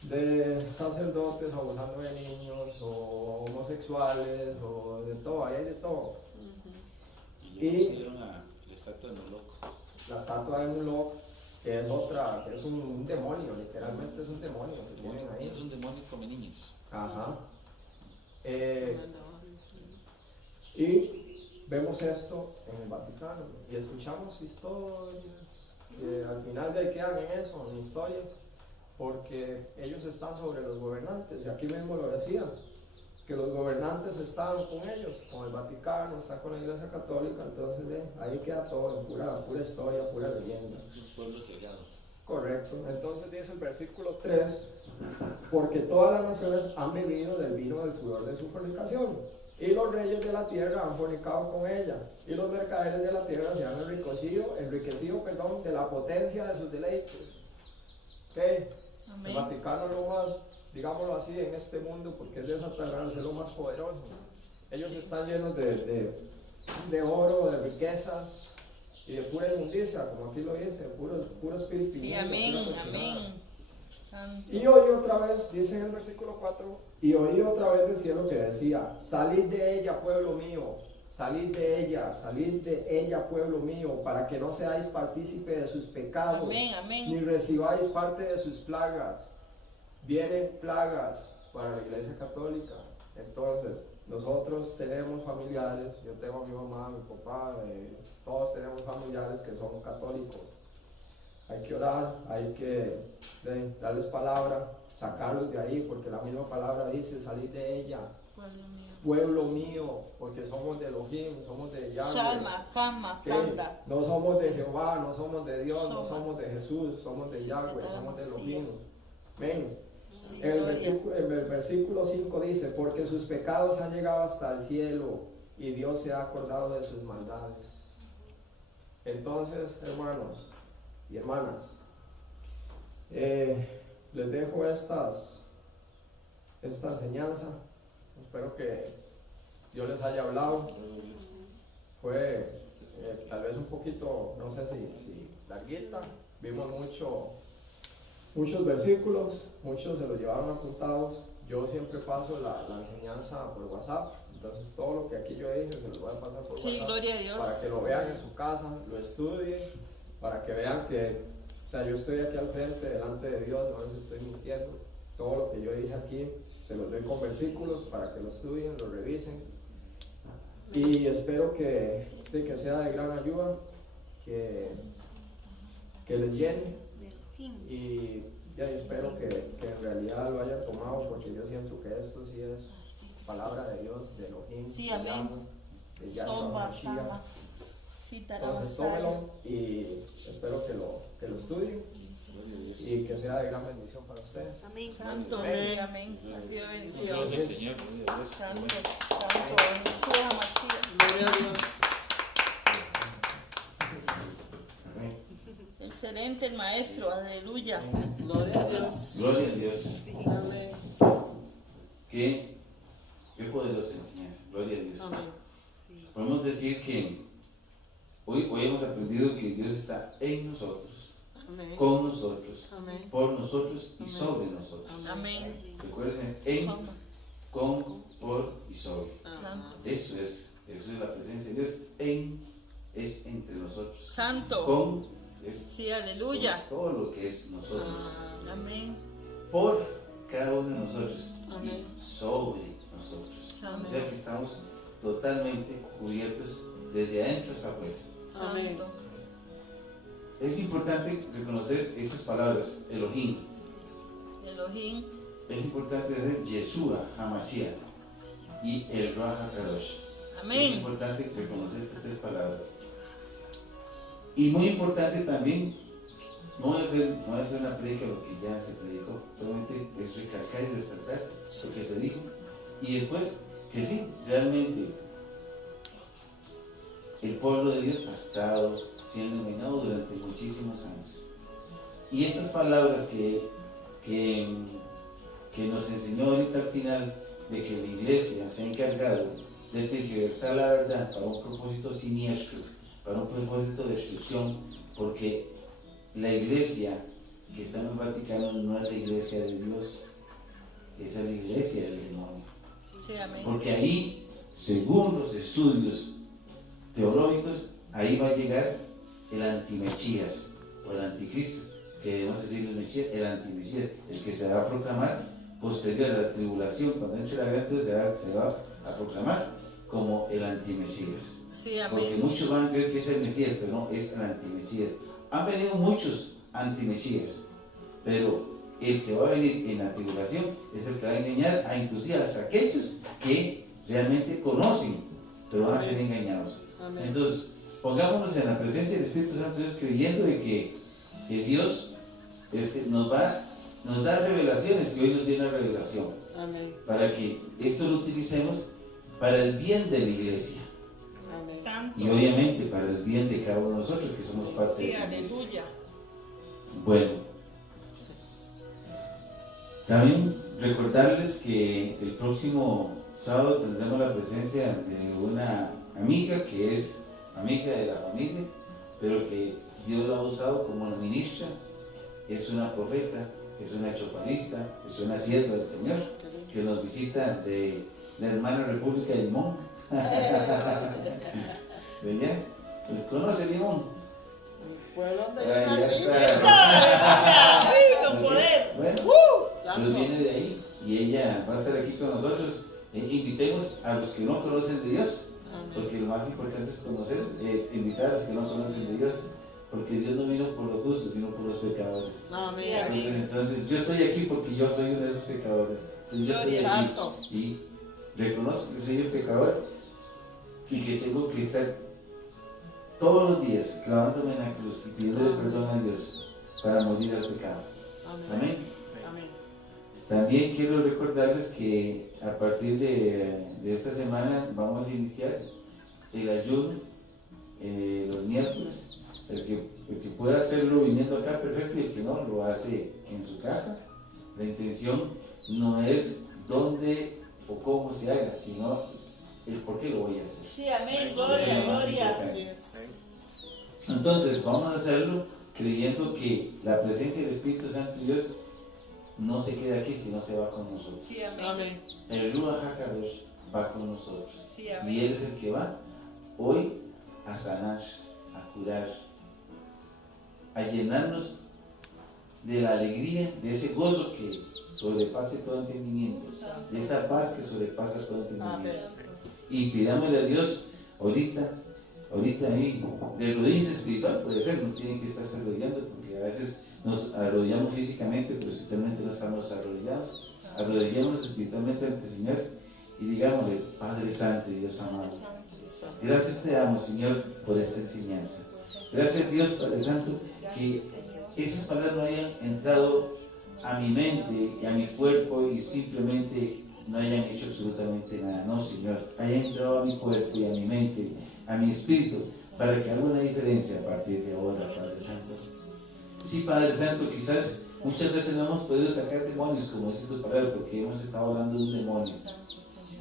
De sacerdotes abusando de niños, o homosexuales, o de todo, ahí hay de todo. Y le pusieron a la estatua de Moloch. La estatua de Moloch, que es otra, que es un demonio, literalmente es un demonio que tienen ahí. Es un demonio que come niños. Ajá. Y vemos esto en el Vaticano y escuchamos historias que al final de ahí quedan en eso, en historias, porque ellos están sobre los gobernantes, y aquí mismo lo decían, que los gobernantes están con ellos, con el Vaticano, están con la Iglesia Católica, entonces ahí queda todo, pura historia, pura leyenda. Es un pueblo cegado. Correcto, entonces dice el versículo 3, porque todas las naciones han bebido del vino del furor de su fornicación, y los reyes de la tierra han fornicado con ella, y los mercaderes de la tierra se han enriquecido de la potencia de sus deleites. ¿Okay? El Vaticano es lo más, digámoslo así, en este mundo, porque es de Satanás, es lo más poderoso. Ellos están llenos de oro, de riquezas y de pura inmundicia, como aquí lo dice, puro espíritu. Sí, amén, amén. Y oí otra vez, dice en el versículo 4, y oí otra vez del cielo que decía, salid de ella, pueblo mío, salid de ella, pueblo mío, para que no seáis partícipe de sus pecados, Amén, amén. ni recibáis parte de sus plagas. Vienen plagas para la Iglesia Católica. Entonces, nosotros tenemos familiares, yo tengo a mi mamá, a mi papá, todos tenemos familiares que son católicos. Hay que orar, hay que darles palabra, sacarlos de ahí, porque la misma palabra dice, salid de ella, pueblo mío, porque somos de Elohim, somos de Yahweh. Salma, cama, santa. No somos de Jehová, no somos de Dios, no somos de Jesús, somos de Yahweh, somos de Elohim. Ven. El versículo 5 dice, porque sus pecados han llegado hasta el cielo y Dios se ha acordado de sus maldades. Entonces, hermanos y hermanas, les dejo esta enseñanza. Espero que Dios les haya hablado. Fue tal vez un poquito, no sé si larguita. Vimos muchos versículos, muchos se los llevaron apuntados. Yo siempre paso la enseñanza por WhatsApp, entonces todo lo que aquí yo dije se los voy a pasar por WhatsApp. Sí, gloria a Dios. Para que lo vean en su casa, lo estudien, para que vean que, o sea, yo estoy aquí al frente, delante de Dios, no les estoy mintiendo. Todo lo que yo dije aquí se los doy con versículos para que lo estudien, lo revisen. Y espero que sea de gran ayuda, que les llene. Y ya espero que en realidad lo hayan tomado, porque yo siento que esto sí es palabra de Dios, de Elohim, sí, amén. de Yahweh, entonces tómelo y espero que lo estudien y que sea de gran bendición para ustedes. Amén. Santo Rey, amén. Ha sido bendición. Gloria al Señor, gloria a Dios. Santo, Yeshua Hamashiach. Gloria a Dios. Excelente el maestro, aleluya. Gloria a Dios. Gloria a Dios. Amén. Qué poderosa enseñanza. Gloria a Dios. Amén. Podemos decir que hoy hemos aprendido que Dios está en nosotros, Amén. con nosotros, Amén. por nosotros y Amén. sobre nosotros. Amén. Recuerden, en, con, por y sobre. Santo. Eso es la presencia de Dios. Es entre nosotros. Santo. Con es Sí, aleluya. con todo lo que es nosotros. Amén. Por cada uno de nosotros. Amén. Y sobre nosotros. Amén. O sea que estamos totalmente cubiertos desde adentro hasta afuera. Santo. Es importante reconocer estas palabras, Elohim. Elohim. Es importante decir Yeshua Hamashiach y el Ruach HaKadosh. Es Amén. importante reconocer estas tres palabras. Y muy importante también, no voy a hacer una predica de lo que ya se predicó, solamente es recalcar y resaltar lo que se dijo. Y después, que sí, realmente el pueblo de Dios ha estado siendo engañado durante muchísimos años. Y estas palabras que nos enseñó ahorita al final, de que la iglesia se ha encargado de tergiversar la verdad para un propósito siniestro, para un propósito de destrucción, porque la iglesia que está en el Vaticano no es la iglesia de Dios, esa es la iglesia del demonio. Sí, amén. Porque ahí, según los estudios teológicos, ahí va a llegar el antimechías o el anticristo, que debemos decir el antimechías, el que se va a proclamar posterior a la tribulación, cuando entre la gran tribulación se va a proclamar como el antimechías. Sí, amén. Porque muchos van a creer que es el Mesías, pero no, es el antimechías. Han venido muchos antimechías, pero el que va a venir en la tribulación es el que va a engañar a inclusive a aquellos que realmente conocen, pero van a ser engañados. Amén. Entonces, pongámonos en la presencia del Espíritu Santo Dios, creyendo de que Dios nos da revelaciones, que hoy nos dio una revelación, Amén. para que esto lo utilicemos para el bien de la iglesia. Amén. Santo. Y obviamente para el bien de cada uno de nosotros que somos parte de Sí, esa iglesia. aleluya. Bueno, también recordarles que el próximo sábado tendremos la presencia de una amiga que es amiga de la familia, pero que Dios la ha usado como una ministra, es una profeta, es una chofarista, es una sierva del Señor, que nos visita de la hermana República de Limón. ¿De allá? ¿Conoce Limón? Pueblo donde Ah, yo ya nací. está. ¡Ay, con poder! Bueno, pues Santo. viene de ahí y ella va a estar aquí con nosotros. Invitemos a los que no conocen de Dios, Amén. porque lo más importante es conocer, invitar a los que no conocen de Dios, porque Dios no vino por los justos, vino por los pecadores. Amén. Entonces yo estoy aquí porque yo soy uno de esos pecadores. Entonces, yo estoy Santo. aquí y reconozco que soy un pecador y que tengo que estar todos los días clavándome en la cruz y pidiéndole perdón a Dios para morir al pecado. Amén. Amén. También quiero recordarles que a partir de esta semana vamos a iniciar el ayuno los miércoles. El que pueda hacerlo viniendo acá, perfecto, y el que no, lo hace en su casa. La intención no es dónde o cómo se haga, sino el por qué lo voy a hacer. Sí, amén. Eso Gloria, es lo más gloria. importante. Así es. Entonces, vamos a hacerlo creyendo que la presencia del Espíritu Santo de Dios no se queda aquí, sino se va con nosotros. Sí, amén. El Ruach HaKadosh va con nosotros. Sí, amén. Y Él es el que va hoy a sanar, a curar, a llenarnos de la alegría, de ese gozo que sobrepase todo entendimiento, de esa paz que sobrepasa todo entendimiento. Y pidámosle a Dios ahorita ahí, de rodillas espiritual puede ser, no tienen que estarse arrodillando, porque a veces nos arrodillamos físicamente, pero espiritualmente no estamos arrodillados. Arrodillémonos espiritualmente ante el Señor y digámosle: Padre Santo y Dios amado, gracias te damos, Señor, por esta enseñanza. Gracias, Dios Padre Santo, que esas palabras no hayan entrado a mi mente y a mi cuerpo y simplemente no hayan hecho absolutamente nada. No, Señor, hayan entrado a mi cuerpo y a mi mente, a mi espíritu, para que haga una diferencia a partir de ahora, Padre Santo. Sí, Padre Santo, quizás muchas veces no hemos podido sacar demonios, como dice tu palabra, porque hemos estado hablando de un demonio.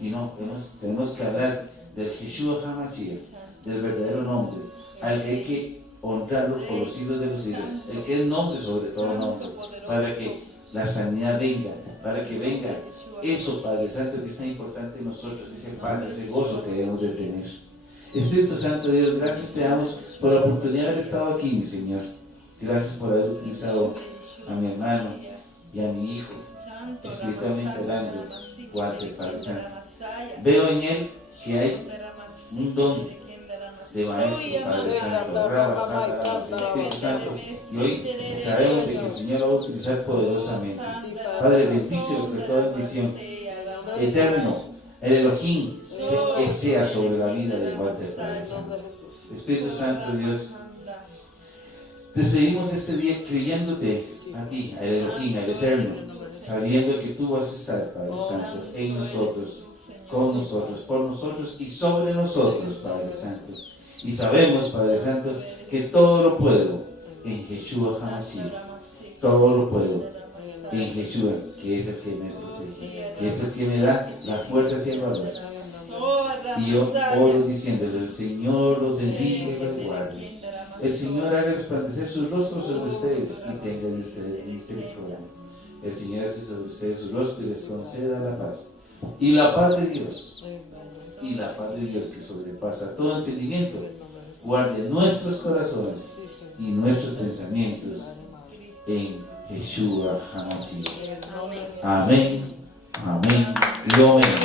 Y no, tenemos que hablar del Yeshua HaMashiach, del verdadero nombre, al que hay que honrarlo por los siglos de los siglos, el que es nombre sobre todo nombre, para que la sanidad venga, para que venga eso, Padre Santo, que es tan importante en nosotros, ese paz, ese gozo que debemos de tener. Espíritu Santo de Dios, gracias te damos por la oportunidad de haber estado aquí, mi Señor. Gracias por haber utilizado a mi hermano y a mi hijo, espiritualmente hablando, guarde, Padre Santo. Veo en él que hay un don de maestro, Padre Santo, Espíritu Santo, y hoy sabemos de que el Señor lo va a utilizar poderosamente. Padre, bendícelo con toda bendición. Eterno, el Elohim sea sobre la vida de Walter, Padre Santo. Espíritu Santo de Dios, despedimos este día creyéndote a ti, al Elohim, al Eterno, sabiendo que tú vas a estar, Padre Santo, en nosotros, con nosotros, por nosotros y sobre nosotros, Padre Santo. Y sabemos, Padre Santo, que todo lo puedo en Yeshua HaMashiach. Todo lo puedo en Yeshua, que es el que me protege, que es el que me da la fuerza y el valor. Y yo oro diciéndole: el Señor los bendiga y los guarde. El Señor haga resplandecer su rostro sobre ustedes y tenga de ustedes misericordia. El Señor hace sobre ustedes su rostro y les conceda la paz. Y la paz de Dios, que sobrepasa todo entendimiento, guarde nuestros corazones y nuestros pensamientos en Yeshua HaMashiach. Amén, amén y amén.